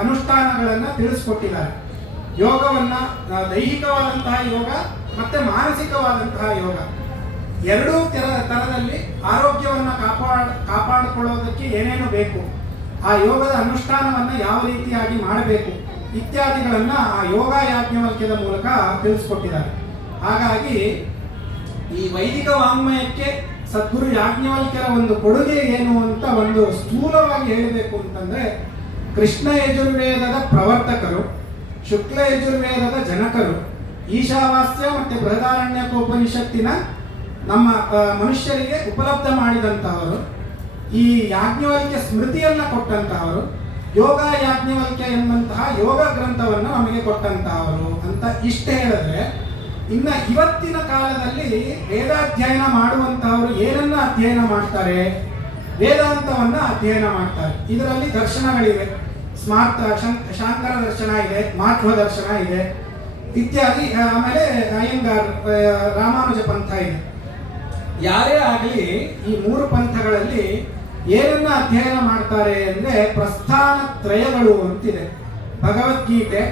ಅನುಷ್ಠಾನಗಳನ್ನ ತಿಳಿಸ್ಕೊಟ್ಟಿದ್ದಾರೆ. ಯೋಗವನ್ನ ದೈಹಿಕವಾದಂತಹ ಯೋಗ ಮತ್ತೆ ಮಾನಸಿಕವಾದಂತಹ ಯೋಗ ಎರಡೂ ತರದಲ್ಲಿ ಆರೋಗ್ಯವನ್ನ ಕಾಪಾಡಿಕೊಳ್ಳೋದಕ್ಕೆ ಏನೇನು ಬೇಕು, ಆ ಯೋಗದ ಅನುಷ್ಠಾನವನ್ನ ಯಾವ ರೀತಿಯಾಗಿ ಮಾಡಬೇಕು ಇತ್ಯಾದಿಗಳನ್ನ ಆ ಯೋಗ ಯಾಜ್ಞವಲ್ಕ್ಯದ ಮೂಲಕ ತಿಳಿಸ್ಕೊಟ್ಟಿದ್ದಾರೆ. ಹಾಗಾಗಿ ಈ ವೈದಿಕ ವಾಂಗ್ಮಯಕ್ಕೆ ಸದ್ಗುರು ಯಾಜ್ಞವಲ್ಕ್ಯರ ಒಂದು ಕೊಡುಗೆ ಏನು ಅಂತ ಒಂದು ಸ್ಥೂಲವಾಗಿ ಹೇಳಬೇಕು ಅಂತಂದ್ರೆ, ಕೃಷ್ಣ ಯಜುರ್ವೇದದ ಪ್ರವರ್ತಕರು, ಶುಕ್ಲ ಯಜುರ್ವೇದದ ಜನಕರು, ಈಶಾವಾಸ್ಯ ಮತ್ತೆ ಬೃಹದಾರಣ್ಯಕೋಪನಿಷತ್ತಿನ ನಮ್ಮ ಮನುಷ್ಯರಿಗೆ ಉಪಲಬ್ಧ ಮಾಡಿದಂತಹವರು, ಈ ಯಾಜ್ಞವಲ್ಕ್ಯ ಸ್ಮೃತಿಯನ್ನ ಕೊಟ್ಟಂತಹವರು, ಯೋಗ ಯಾಜ್ಞವಲ್ಕ್ಯ ಎಂಬಂತಹ ಯೋಗ ಗ್ರಂಥವನ್ನು ನಮಗೆ ಕೊಟ್ಟಂತಹವರು ಅಂತ ಇಷ್ಟೇ ಹೇಳಿದ್ರೆ, ಇನ್ನು ಇವತ್ತಿನ ಕಾಲದಲ್ಲಿ ವೇದಾಧ್ಯಯನ ಮಾಡುವಂತಹವರು ಏನನ್ನ ಅಧ್ಯಯನ ಮಾಡ್ತಾರೆ ವೇದಾಂತವನ್ನು ಅಧ್ಯಯನ ಮಾಡ್ತಾರೆ. ಇದರಲ್ಲಿ ದರ್ಶನಗಳಿವೆ, ಸ್ಮಾರ್ತ ಶಾಂಕರ ದರ್ಶನ ಇದೆ, ಮಾಧ್ವ ದರ್ಶನ ಇದೆ ಇತ್ಯಾದಿ. ಆಮೇಲೆ ಅಯ್ಯಂಗಾರ್ ರಾಮಾನುಜ ಪಂಥ ಇದೆ. ಯಾರೇ ಆಗಲಿ ಈ ಮೂರು ಪಂಥಗಳಲ್ಲಿ ಏನನ್ನ ಅಧ್ಯಯನ ಮಾಡ್ತಾರೆ ಅಂದರೆ ಪ್ರಸ್ಥಾನ ತ್ರಯಗಳು ಅಂತಿದೆ. ಭಗವದ್ಗೀತೆ,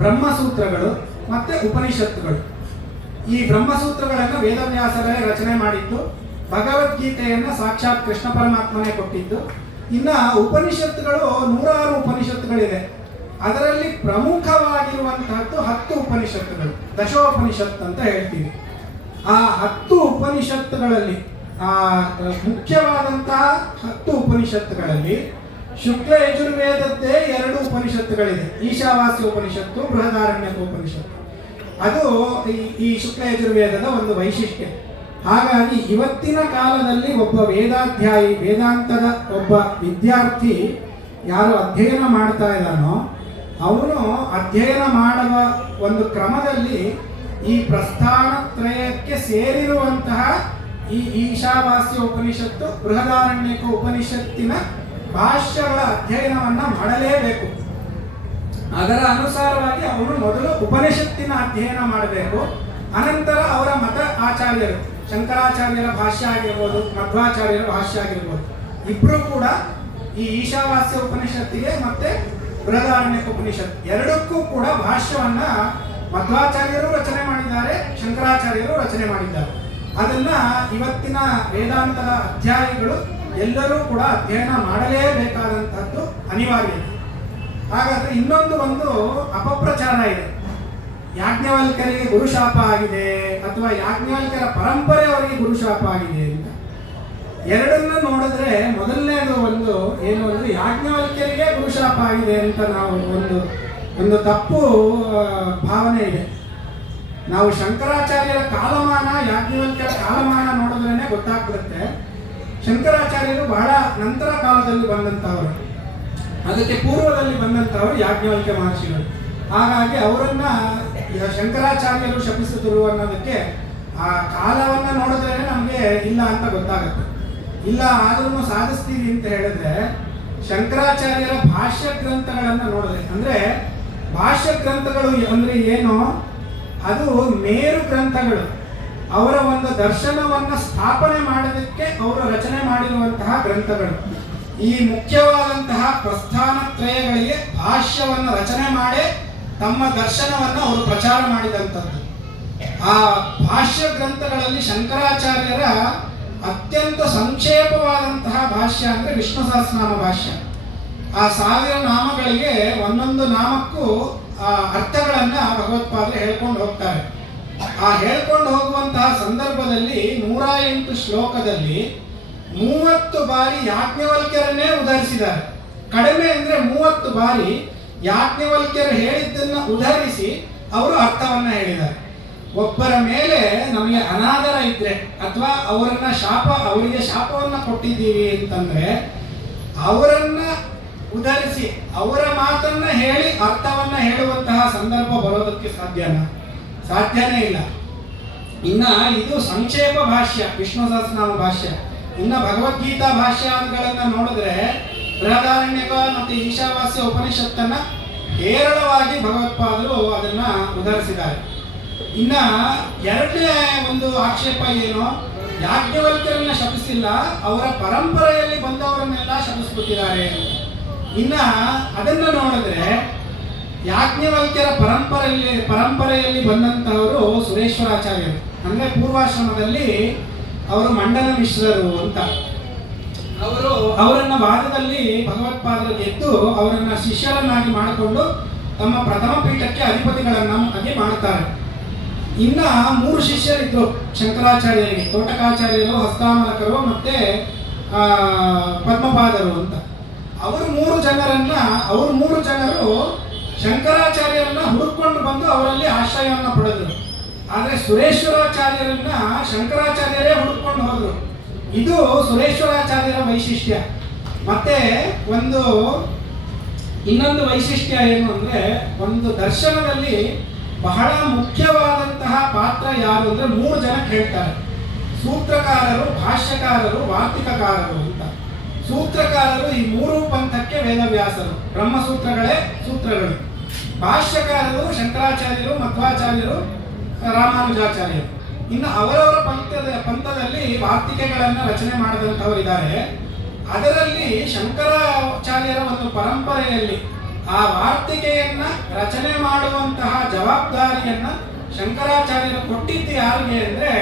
ಬ್ರಹ್ಮಸೂತ್ರಗಳು ಮತ್ತೆ ಉಪನಿಷತ್ತುಗಳು. ಈ ಬ್ರಹ್ಮಸೂತ್ರಗಳನ್ನು ವೇದವ್ಯಾಸರೇ ರಚನೆ ಮಾಡಿದ್ದು, ಭಗವದ್ಗೀತೆಯನ್ನು ಸಾಕ್ಷಾತ್ ಕೃಷ್ಣ ಪರಮಾತ್ಮನೇ ಕೊಟ್ಟಿದ್ದು. ಇನ್ನು ಉಪನಿಷತ್ತುಗಳು 106 ಉಪನಿಷತ್ತುಗಳಿದೆ. ಅದರಲ್ಲಿ ಪ್ರಮುಖವಾಗಿರುವಂತಹದ್ದು 10 ಉಪನಿಷತ್ತುಗಳು, ದಶೋಪನಿಷತ್ತು ಅಂತ ಹೇಳ್ತೀವಿ. ಆ 10 ಉಪನಿಷತ್ತುಗಳಲ್ಲಿ ಮುಖ್ಯವಾದಂತಹ 10 ಉಪನಿಷತ್ತುಗಳಲ್ಲಿ ಶುಕ್ಲ ಯಜುರ್ವೇದದ್ದೇ 2 ಉಪನಿಷತ್ತುಗಳಿದೆ. ಈಶಾವಾಸ್ಯ ಉಪನಿಷತ್ತು, ಬೃಹದಾರಣ್ಯಕ ಉಪನಿಷತ್ತು. ಅದು ಈ ಶುಕ್ಲ ಯಜುರ್ವೇದದ ಒಂದು ವೈಶಿಷ್ಟ್ಯ. ಹಾಗಾಗಿ ಇವತ್ತಿನ ಕಾಲದಲ್ಲಿ ಒಬ್ಬ ವೇದಾಧ್ಯಾಯಿ, ವೇದಾಂತದ ಒಬ್ಬ ವಿದ್ಯಾರ್ಥಿ ಯಾರು ಅಧ್ಯಯನ ಮಾಡ್ತಾ ಇದ್ದಾನೋ ಅವನು ಅಧ್ಯಯನ ಮಾಡುವ ಒಂದು ಕ್ರಮದಲ್ಲಿ ಈ ಪ್ರಸ್ಥಾನತ್ರಯಕ್ಕೆ ಸೇರಿರುವಂತಹ ಈ ಈಶಾವಾಸ್ಯ ಉಪನಿಷತ್ತು, ಬೃಹದಾರಣ್ಯಕ ಉಪನಿಷತ್ತಿನ ಭಾಷ್ಯಗಳ ಅಧ್ಯಯನವನ್ನು ಮಾಡಲೇಬೇಕು. ಅದರ ಅನುಸಾರವಾಗಿ ಅವನು ಮೊದಲು ಉಪನಿಷತ್ತಿನ ಅಧ್ಯಯನ ಮಾಡಬೇಕು. ಅನಂತರ ಅವರ ಮತ ಆಚಾರ್ಯರು, ಶಂಕರಾಚಾರ್ಯರ ಭಾಷ್ಯ ಆಗಿರ್ಬೋದು, ಮಧ್ವಾಚಾರ್ಯರ ಭಾಷ್ಯ ಆಗಿರ್ಬೋದು, ಇಬ್ಬರು ಕೂಡ ಈ ಈಶಾವಾಸ್ಯ ಉಪನಿಷತ್ತಿಗೆ ಮತ್ತೆ ಬೃಹದಾರಣ್ಯಕ ಉಪನಿಷತ್ ಎರಡಕ್ಕೂ ಕೂಡ ಭಾಷ್ಯವನ್ನ ಮಧ್ವಾಚಾರ್ಯರು ರಚನೆ ಮಾಡಿದ್ದಾರೆ, ಶಂಕರಾಚಾರ್ಯರು ರಚನೆ ಮಾಡಿದ್ದಾರೆ. ಅದನ್ನ ಇವತ್ತಿನ ವೇದಾಂತದ ಅಧ್ಯಾಯಿಗಳು ಎಲ್ಲರೂ ಕೂಡ ಅಧ್ಯಯನ ಮಾಡಲೇಬೇಕಾದಂತಹದ್ದು ಅನಿವಾರ್ಯ. ಹಾಗಾದ್ರೆ ಇನ್ನೊಂದು ಅಪಪ್ರಚಾರ ಇದೆ. ಯಾಜ್ಞವಲ್ಕ್ಯರಿಗೆ ಗುರುಶಾಪ ಆಗಿದೆ ಅಥವಾ ಯಾಜ್ಞವಲ್ಕ್ಯರ ಪರಂಪರೆ ಅವರಿಗೆ ಗುರುಶಾಪ ಆಗಿದೆ ಅಂತ. ಎರಡನ್ನ ನೋಡಿದ್ರೆ ಮೊದಲನೇದು ಏನು ಅಂದ್ರೆ ಯಾಜ್ಞವಲ್ಕ್ಯರಿಗೆ ಗುರುಶಾಪ ಆಗಿದೆ ಅಂತ ನಾವು ಒಂದು ತಪ್ಪು ಭಾವನೆ ಇದೆ. ನಾವು ಶಂಕರಾಚಾರ್ಯರ ಕಾಲಮಾನ, ಯಾಜ್ಞವಲ್ಕ್ಯರ ಕಾಲಮಾನ ನೋಡಿದ್ರೇನೆ ಗೊತ್ತಾಗ್ಬಿಡುತ್ತೆ. ಶಂಕರಾಚಾರ್ಯರು ಬಹಳ ನಂತರ ಕಾಲದಲ್ಲಿ ಬಂದಂತಹವರು, ಅದಕ್ಕೆ ಪೂರ್ವದಲ್ಲಿ ಬಂದಂತಹವರು ಯಾಜ್ಞವಲ್ಕ್ಯ ಮಹರ್ಷಿಗಳು. ಹಾಗಾಗಿ ಅವರನ್ನ ಶಂಕರಾಚಾರ್ಯರು ಶಪಿಸಿದರು ಅನ್ನೋದಕ್ಕೆ ಆ ಕಾಲವನ್ನ ನೋಡಿದ್ರೆ ನಮಗೆ ಇಲ್ಲ ಅಂತ ಗೊತ್ತಾಗುತ್ತೆ. ಇಲ್ಲ ಆದ್ರೂ ಸಾಧಿಸ್ತೀವಿ ಅಂತ ಹೇಳಿದ್ರೆ ಶಂಕರಾಚಾರ್ಯರ ಭಾಷ್ಯ ಗ್ರಂಥಗಳನ್ನು ನೋಡಿದ್ರೆ, ಅಂದ್ರೆ ಭಾಷ್ಯ ಗ್ರಂಥಗಳು ಅಂದ್ರೆ ಏನು, ಅದು ಮೇರು ಗ್ರಂಥಗಳು. ಅವರ ಒಂದು ದರ್ಶನವನ್ನು ಸ್ಥಾಪನೆ ಮಾಡೋದಕ್ಕೆ ಅವರು ರಚನೆ ಮಾಡಿರುವಂತಹ ಗ್ರಂಥಗಳು. ಈ ಮುಖ್ಯವಾದಂತಹ ಪ್ರಸ್ಥಾನತ್ರಯಗಳಿಗೆ ಭಾಷ್ಯವನ್ನು ರಚನೆ ಮಾಡಿ ತಮ್ಮ ದರ್ಶನವನ್ನು ಅವರು ಪ್ರಚಾರ ಮಾಡಿದಂಥದ್ದು. ಆ ಭಾಷ್ಯ ಗ್ರಂಥಗಳಲ್ಲಿ ಶಂಕರಾಚಾರ್ಯರ ಅತ್ಯಂತ ಸಂಕ್ಷೇಪವಾದಂತಹ ಭಾಷ್ಯ ಅಂದರೆ ವಿಷ್ಣು ಸಹಸ್ರನಾಮ ಭಾಷ್ಯ. ಆ 1000 ನಾಮಗಳಿಗೆ ಒಂದೊಂದು ನಾಮಕ್ಕೂ ಅರ್ಥಗಳನ್ನು ಭಗವತ್ಪಾದರು ಹೇಳ್ಕೊಂಡು ಹೋಗ್ತಾರೆ. ಆ ಹೇಳ್ಕೊಂಡು ಹೋಗುವಂತಹ ಸಂದರ್ಭದಲ್ಲಿ 108 ಶ್ಲೋಕದಲ್ಲಿ 30 ಬಾರಿ ಯಾಜ್ಞವಲ್ಕ್ಯರನ್ನೇ ಉದಾಹರಿಸಿದ್ದಾರೆ. ಕಡಿಮೆ ಅಂದ್ರೆ 30 ಬಾರಿ ಯಾಜ್ಞವಲ್ಕ್ಯರು ಹೇಳಿದ್ದನ್ನ ಉದಾಹರಿಸಿ ಅವರು ಅರ್ಥವನ್ನ ಹೇಳಿದ್ದಾರೆ. ಒಬ್ಬರ ಮೇಲೆ ನಮಗೆ ಅನಾದರ ಇದ್ರೆ ಅಥವಾ ಅವರಿಗೆ ಶಾಪವನ್ನ ಕೊಟ್ಟಿದ್ದೀವಿ ಅಂತಂದ್ರೆ ಅವರನ್ನ ಉದಾಹರಿಸಿ ಅವರ ಮಾತನ್ನ ಹೇಳಿ ಅರ್ಥವನ್ನ ಹೇಳುವಂತಹ ಸಂದರ್ಭ ಬರೋದಕ್ಕೆ ಸಾಧ್ಯನೇ ಇಲ್ಲ. ಇನ್ನ ಇದು ಸಂಕ್ಷೇಪ ಭಾಷ್ಯ, ವಿಷ್ಣು ಸಹಸ್ರನಾಮ ಭಾಷ್ಯ. ಇನ್ನ ಭಗವದ್ಗೀತಾ ಭಾಷ್ಯಾದಿಗಳನ್ನ ನೋಡಿದ್ರೆ ಬೃಹದಾರಣ್ಯಕ ಮತ್ತು ಈಶಾವಾಸ್ಯ ಉಪನಿಷತ್ತನ್ನ ಹೇರಳವಾಗಿ ಭಗವತ್ಪಾದರು ಅದನ್ನ ಉದಾಹರಿಸಿದ್ದಾರೆ. ಇನ್ನ ಎರಡನೇ ಆಕ್ಷೇಪ ಏನು, ಯಾಜ್ಞವಲ್ಕ್ಯರನ್ನ ಶಪಿಸಿಲ್ಲ, ಅವರ ಪರಂಪರೆಯಲ್ಲಿ ಬಂದವರನ್ನೆಲ್ಲ ಶಪಿಸ್ಬಿಟ್ಟಿದ್ದಾರೆ. ಇನ್ನ ಅದನ್ನ ನೋಡಿದ್ರೆ ಯಾಜ್ಞವಲ್ಕ್ಯರ ಪರಂಪರೆಯಲ್ಲಿ ಬಂದಂತಹವರು ಸುರೇಶ್ವರಾಚಾರ್ಯರು, ಅಂದ್ರೆ ಪೂರ್ವಾಶ್ರಮದಲ್ಲಿ ಅವರು ಮಂಡನ ಮಿಶ್ರರು ಅಂತ. ಅವರನ್ನ ವಾದದಲ್ಲಿ ಭಗವತ್ಪಾದರು ಗೆದ್ದು ಅವರನ್ನ ಶಿಷ್ಯರನ್ನಾಗಿ ಮಾಡಿಕೊಂಡು ತಮ್ಮ ಪ್ರಥಮ ಪೀಠಕ್ಕೆ ಅಧಿಪತಿಗಳನ್ನಾಗಿ ಮಾಡ್ತಾರೆ. ಇನ್ನ 3 ಶಿಷ್ಯರಿದ್ರು ಶಂಕರಾಚಾರ್ಯರಿಗೆ, ತೋಟಕಾಚಾರ್ಯರು, ಹಸ್ತಾಮಲಕರು ಮತ್ತೆ ಪದ್ಮಪಾದರು ಅಂತ. ಅವರು 3 ಜನರು ಶಂಕರಾಚಾರ್ಯರನ್ನ ಹುಡುಕೊಂಡು ಬಂದು ಅವರಲ್ಲಿ ಆಶ್ರಯವನ್ನ ಪಡೆದರು. ಆದರೆ ಸುರೇಶ್ವರಾಚಾರ್ಯರನ್ನ ಶಂಕರಾಚಾರ್ಯರೇ ಹುಡುಕೊಂಡು ಹೋದರು. ಇದು ಸುರೇಶ್ವರಾಚಾರ್ಯರ ವೈಶಿಷ್ಟ್ಯ. ಮತ್ತೆ ಇನ್ನೊಂದು ವೈಶಿಷ್ಟ್ಯ ಏನು ಅಂದ್ರೆ, ಒಂದು ದರ್ಶನದಲ್ಲಿ ಬಹಳ ಮುಖ್ಯವಾದಂತಹ ಪಾತ್ರ ಯಾರು ಅಂದ್ರೆ 3 ಜನ ಹೇಳ್ತಾರೆ: ಸೂತ್ರಕಾರರು, ಭಾಷ್ಯಕಾರರು, ವಾರ್ತಿಕಕಾರರು ಅಂತ. ಸೂತ್ರಕಾರರು ಈ ಮೂರು ಪಂಥಕ್ಕೆ ವೇದವ್ಯಾಸರು, ಬ್ರಹ್ಮಸೂತ್ರಗಳೇ ಸೂತ್ರಗಳು. ಭಾಷ್ಯಕಾರರು ಶಂಕರಾಚಾರ್ಯರು, ಮಧ್ವಾಚಾರ್ಯರು, ರಾಮಾನುಜಾಚಾರ್ಯರು. ಇನ್ನು ಅವರವರ ಪಂಥದಲ್ಲಿ ವಾರ್ತಿಕೆಗಳನ್ನು ರಚನೆ ಮಾಡಿದಂಥವರಿದ್ದಾರೆ. ಅದರಲ್ಲಿ ಶಂಕರಾಚಾರ್ಯರ ಒಂದು ಪರಂಪರೆಯಲ್ಲಿ ಆ ವಾರ್ತಿಕೆಯನ್ನ ರಚನೆ ಮಾಡುವಂತಹ ಜವಾಬ್ದಾರಿಯನ್ನ ಶಂಕರಾಚಾರ್ಯರು ಕೊಟ್ಟಿದ್ದು ಯಾರಿಗೆ ಅಂದ್ರೆ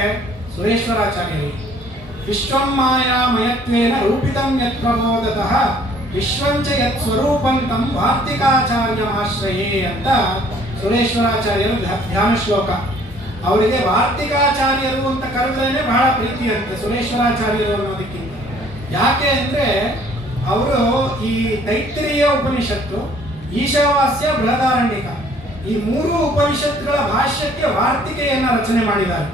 ಸುರೇಶ್ವರಾಚಾರ್ಯರಿಗೆ. ವಿಶ್ವಂ ಮಾಯಾಮಯತ್ವೇನ ರೂಪಿತಂ ಯತ್ ಪ್ರಬೋಧತಃ ವಿಶ್ವಂಚ ಯತ್ ಸ್ವರೂಪಂ ತಂ ವಾರ್ತಿಕಾಚಾರ್ಯಮಾಶ್ರಯೇ ಅಂತ ಸುರೇಶ್ವರಾಚಾರ್ಯರು ಧ್ಯಾನ ಶ್ಲೋಕ. ಅವರಿಗೆ ವಾರ್ತಿಕಾಚಾರ್ಯರು ಅಂತ ಕರೆದ್ರೇನೆ ಬಹಳ ಪ್ರೀತಿ ಅಂತೆ ಸುರೇಶ್ವರಾಚಾರ್ಯರು ಅನ್ನೋದಕ್ಕಿಂತ. ಯಾಕೆ ಅಂದ್ರೆ ಅವರು ಈ ತೈತ್ರಿಯ ಉಪನಿಷತ್ತು, ಈಶಾವಾಸ್ಯ, ಬೃಹದಾರಣ್ಯಕ ಈ ಮೂರು ಉಪನಿಷತ್ತುಗಳ ಭಾಷ್ಯಕ್ಕೆ ವಾರ್ತಿಕೆಯನ್ನ ರಚನೆ ಮಾಡಿದ್ದಾರೆ.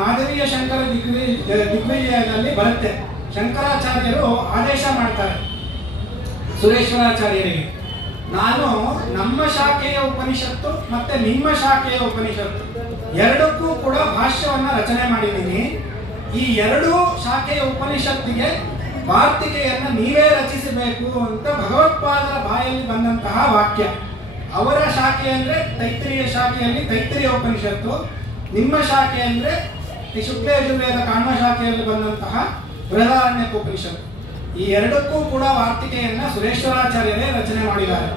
ಮಾಧವೀಯ ಶಂಕರ ದಿಗ್ವಿಜಯದಲ್ಲಿ ಬರುತ್ತೆ. ಶಂಕರಾಚಾರ್ಯರು ಆದೇಶ ಮಾಡ್ತಾರೆ ಸುರೇಶ್ವರಾಚಾರ್ಯರಿಗೆ, ನಾನು ನಮ್ಮ ಶಾಖೆಯ ಉಪನಿಷತ್ತು ಮತ್ತೆ ನಿಮ್ಮ ಶಾಖೆಯ ಉಪನಿಷತ್ತು ಎರಡಕ್ಕೂ ಕೂಡ ಭಾಷ್ಯವನ್ನ ರಚನೆ ಮಾಡಿದ್ದೀನಿ. ಈ ಎರಡೂ ಶಾಖೆಯ ಉಪನಿಷತ್ತಿಗೆ ವಾರ್ತಿಕೆಯನ್ನ ನೀವೇ ರಚಿಸಬೇಕು ಅಂತ ಭಗವತ್ಪಾದರ ಬಾಯಲ್ಲಿ ಬಂದಂತಹ ವಾಕ್ಯ. ಅವರ ಶಾಖೆ ಅಂದ್ರೆ ತೈತ್ರಿಯ ಶಾಖೆಯಲ್ಲಿ ತೈತ್ರಿಯ ಉಪನಿಷತ್ತು, ನಿಮ್ಮ ಶಾಖೆ ಅಂದ್ರೆ ಈ ಶುಕ್ಲ ಯಜುರ್ವೇದ ಕಾಣ್ವ ಶಾಖೆಯಲ್ಲಿ ಬಂದಂತಹ ಬೃಹದಾರಣ್ಯಕ ಉಪನಿಷತ್ತು. ಈ ಎರಡಕ್ಕೂ ಕೂಡ ವಾರ್ತಿಕೆಯನ್ನ ಸುರೇಶ್ವರಾಚಾರ್ಯರೇ ರಚನೆ ಮಾಡಿದ್ದಾರೆ.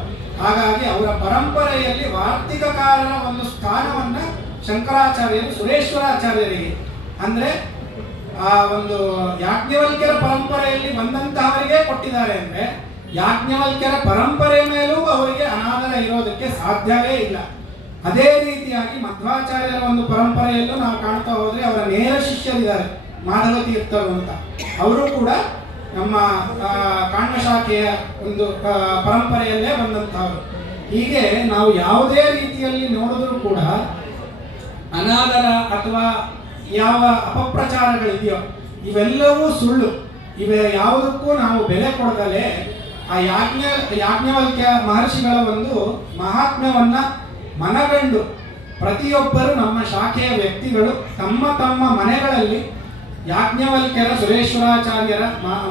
ಹಾಗಾಗಿ ಅವರ ಪರಂಪರೆಯಲ್ಲಿ ವಾರ್ತಿಕಕಾರರ ಒಂದು ಸ್ಥಾನವನ್ನ ಶಂಕರಾಚಾರ್ಯರು ಸುರೇಶ್ವರಾಚಾರ್ಯರಿಗೆ, ಅಂದ್ರೆ ಆ ಒಂದು ಯಾಜ್ಞವಲ್ಕ್ಯರ ಪರಂಪರೆಯಲ್ಲಿ ಬಂದಂತಹವರಿಗೆ ಕೊಟ್ಟಿದ್ದಾರೆ. ಅಂದ್ರೆ ಯಾಜ್ಞವಲ್ಕ್ಯರ ಪರಂಪರೆ ಮೇಲೂ ಅವರಿಗೆ ಅನಾದರ ಇರೋದಕ್ಕೆ ಸಾಧ್ಯವೇ ಇಲ್ಲ. ಅದೇ ರೀತಿಯಾಗಿ ಮಧ್ವಾಚಾರ್ಯರ ಒಂದು ಪರಂಪರೆಯಲ್ಲೂ ನಾವು ಕಾಣ್ತಾ ಹೋದ್ರೆ ಅವರ ನೇರ ಶಿಷ್ಯರಿದ್ದಾರೆ ಮಾಧವ ತೀರ್ಥರು ಅಂತ. ಅವರು ಕೂಡ ನಮ್ಮ ಕಾಣ್ವ ಶಾಖೆಯ ಒಂದು ಪರಂಪರೆಯಲ್ಲೇ ಬಂದಂತಹವರು. ಹೀಗೆ ನಾವು ಯಾವುದೇ ರೀತಿಯಲ್ಲಿ ನೋಡಿದ್ರೂ ಕೂಡ ಅನಾದರ ಅಥವಾ ಯಾವ ಅಪಪ್ರಚಾರಗಳಿದೆಯೋ ಇವೆಲ್ಲವೂ ಸುಳ್ಳು. ಇವೆ ಯಾವುದಕ್ಕೂ ನಾವು ಬೆಲೆ ಕೊಡದಲೇ ಆ ಯಾಜ್ಞವಲ್ಕ್ಯ ಮಹರ್ಷಿಗಳ ಒಂದು ಮಹಾತ್ಮ್ಯವನ್ನ ಮನಗಂಡು ಪ್ರತಿಯೊಬ್ಬರು ನಮ್ಮ ಶಾಖೆಯ ವ್ಯಕ್ತಿಗಳು ತಮ್ಮ ತಮ್ಮ ಮನೆಗಳಲ್ಲಿ ಯಾಜ್ಞವಲ್ಕ್ಯರ, ಸುರೇಶ್ವರಾಚಾರ್ಯರ,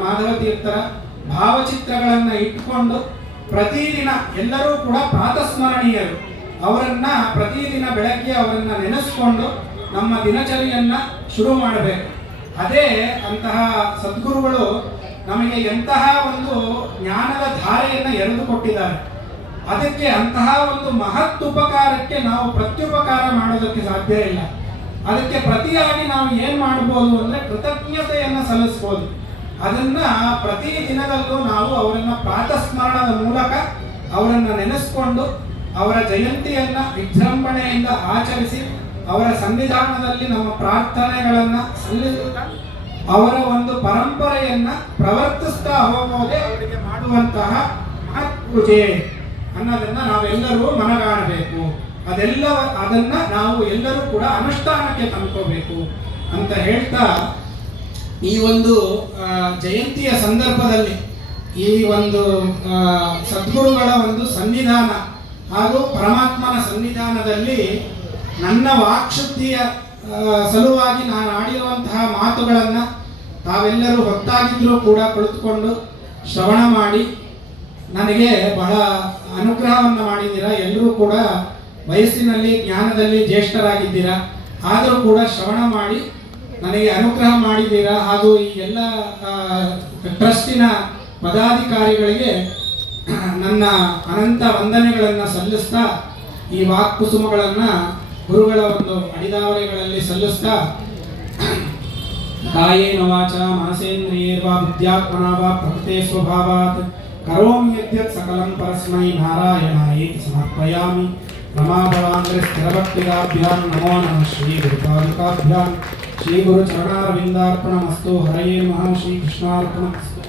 ಮಾಧವ ತೀರ್ಥರ ಭಾವಚಿತ್ರಗಳನ್ನು ಇಟ್ಟುಕೊಂಡು ಪ್ರತಿದಿನ ಎಲ್ಲರೂ ಕೂಡ ಪ್ರಾತಸ್ಮರಣೀಯರು. ಅವರನ್ನ ಪ್ರತಿದಿನ ಬೆಳಗ್ಗೆ ಅವರನ್ನ ನೆನೆಸ್ಕೊಂಡು ನಮ್ಮ ದಿನಚರಿಯನ್ನ ಶುರು ಮಾಡಬೇಕು. ಅದೇ ಅಂತಹ ಸದ್ಗುರುಗಳು ನಮಗೆ ಎಂತಹ ಒಂದು ಜ್ಞಾನದ ಧಾರೆಯನ್ನು ಎರೆದು ಕೊಟ್ಟಿದ್ದಾರೆ. ಅದಕ್ಕೆ ಅಂತಹ ಒಂದು ಮಹತ್ ಉಪಕಾರಕ್ಕೆ ನಾವು ಪ್ರತ್ಯುಪಕಾರ ಮಾಡೋದಕ್ಕೆ ಸಾಧ್ಯ ಇಲ್ಲ. ಅದಕ್ಕೆ ಪ್ರತಿಯಾಗಿ ನಾವು ಏನ್ ಮಾಡಬಹುದು ಅಂದ್ರೆ ಕೃತಜ್ಞತೆಯನ್ನ ಸಲ್ಲಿಸಬಹುದು. ಅದನ್ನ ಪ್ರತಿ ದಿನದಲ್ಲೂ ನಾವು ಅವರನ್ನ ಪ್ರಾತಸ್ಮರಣದ ಮೂಲಕ ಅವರನ್ನ ನೆನೆಸ್ಕೊಂಡು ಅವರ ಜಯಂತಿಯನ್ನ ವಿಜೃಂಭಣೆಯಿಂದ ಆಚರಿಸಿ ಅವರ ಸನ್ನಿಧಾನದಲ್ಲಿ ನಮ್ಮ ಪ್ರಾರ್ಥನೆಗಳನ್ನ ಸಲ್ಲಿಸುತ್ತಾ ಅವರ ಒಂದು ಪರಂಪರೆಯನ್ನ ಪ್ರವರ್ತಿಸ್ತಾ ಹೋಗೋದೇ ಅವರಿಗೆ ಮಾಡುವಂತಹ ಮಹತ್ಪೂಜೆ ಅನ್ನೋದನ್ನ ನಾವೆಲ್ಲರೂ ಮನಗಾಣಬೇಕು. ಅದನ್ನ ನಾವು ಎಲ್ಲರೂ ಕೂಡ ಅನುಷ್ಠಾನಕ್ಕೆ ತಂದ್ಕೋಬೇಕು ಅಂತ ಹೇಳ್ತಾ, ಈ ಒಂದು ಜಯಂತಿಯ ಸಂದರ್ಭದಲ್ಲಿ ಈ ಒಂದು ಸದ್ಗುರುಗಳ ಒಂದು ಸನ್ನಿಧಾನ ಹಾಗೂ ಪರಮಾತ್ಮನ ಸನ್ನಿಧಾನದಲ್ಲಿ ನನ್ನ ವಾಕ್ಶುದ್ಧಿಯ ಸಲುವಾಗಿ ನಾನು ಆಡಿರುವಂತಹ ಮಾತುಗಳನ್ನು ತಾವೆಲ್ಲರೂ ಹೊತ್ತಾಗಿದ್ರೂ ಕೂಡ ಕುಳಿತುಕೊಂಡು ಶ್ರವಣ ಮಾಡಿ ನನಗೆ ಬಹಳ ಅನುಗ್ರಹವನ್ನು ಮಾಡಿದ್ದೀರಾ. ಎಲ್ಲರೂ ಕೂಡ ವಯಸ್ಸಿನಲ್ಲಿ ಜ್ಞಾನದಲ್ಲಿ ಜ್ಯೇಷ್ಠರಾಗಿದ್ದೀರಾ. ಆದರೂ ಕೂಡ ಶ್ರವಣ ಮಾಡಿ ನನಗೆ ಅನುಗ್ರಹ ಮಾಡಿದ್ದೀರಾ. ಹಾಗೂ ಈ ಎಲ್ಲ ಟ್ರಸ್ಟಿನ ಪದಾಧಿಕಾರಿಗಳಿಗೆ ನನ್ನ ಅನಂತ ವಂದನೆಗಳನ್ನು ಸಲ್ಲಿಸ್ತಾ ಈ ವಾಕ್ಕುಸುಮಗಳನ್ನು ಗುರುಗಳ ಒಂದು ಅಡಿದಾವರೆಗಳಲ್ಲಿ ಸಲ್ಲಿಸ್ತಾ, ಕಾಯೇನ ವಾಚ ಮನಸೇಂದ್ರಿಯೇರ್ವಾ ಬುದ್ಧ್ಯಾತ್ಮನಾ ವಾ ಪ್ರಕೃತೆ ಸ್ವಭಾವಾತ್ ಕರೋಮಿ ಯದ್ಯತ್ ಸಕಲಂ ಪರಸ್ಮೈ ನಾರಾಯಣಾಯೇತಿ ಸಮರ್ಪಯಾಮಿ. ರಮಾಭವಾಂಗ್ರೆ ಸ್ಥಿರಭಕ್ತಿದಾಭ್ಯಾಂ ನಮೋ ನಮಃ ಶ್ರೀ ಗುರುಪಾದುಕಾಭ್ಯಾಂ. ಶ್ರೀ ಗುರು ಚರಣಾರವಿಂದಾರ್ಪಣಮಸ್ತು. ಹರಯೇ ನಮಃ. ಶ್ರೀ ಕೃಷ್ಣಾರ್ಪಣಮಸ್ತು.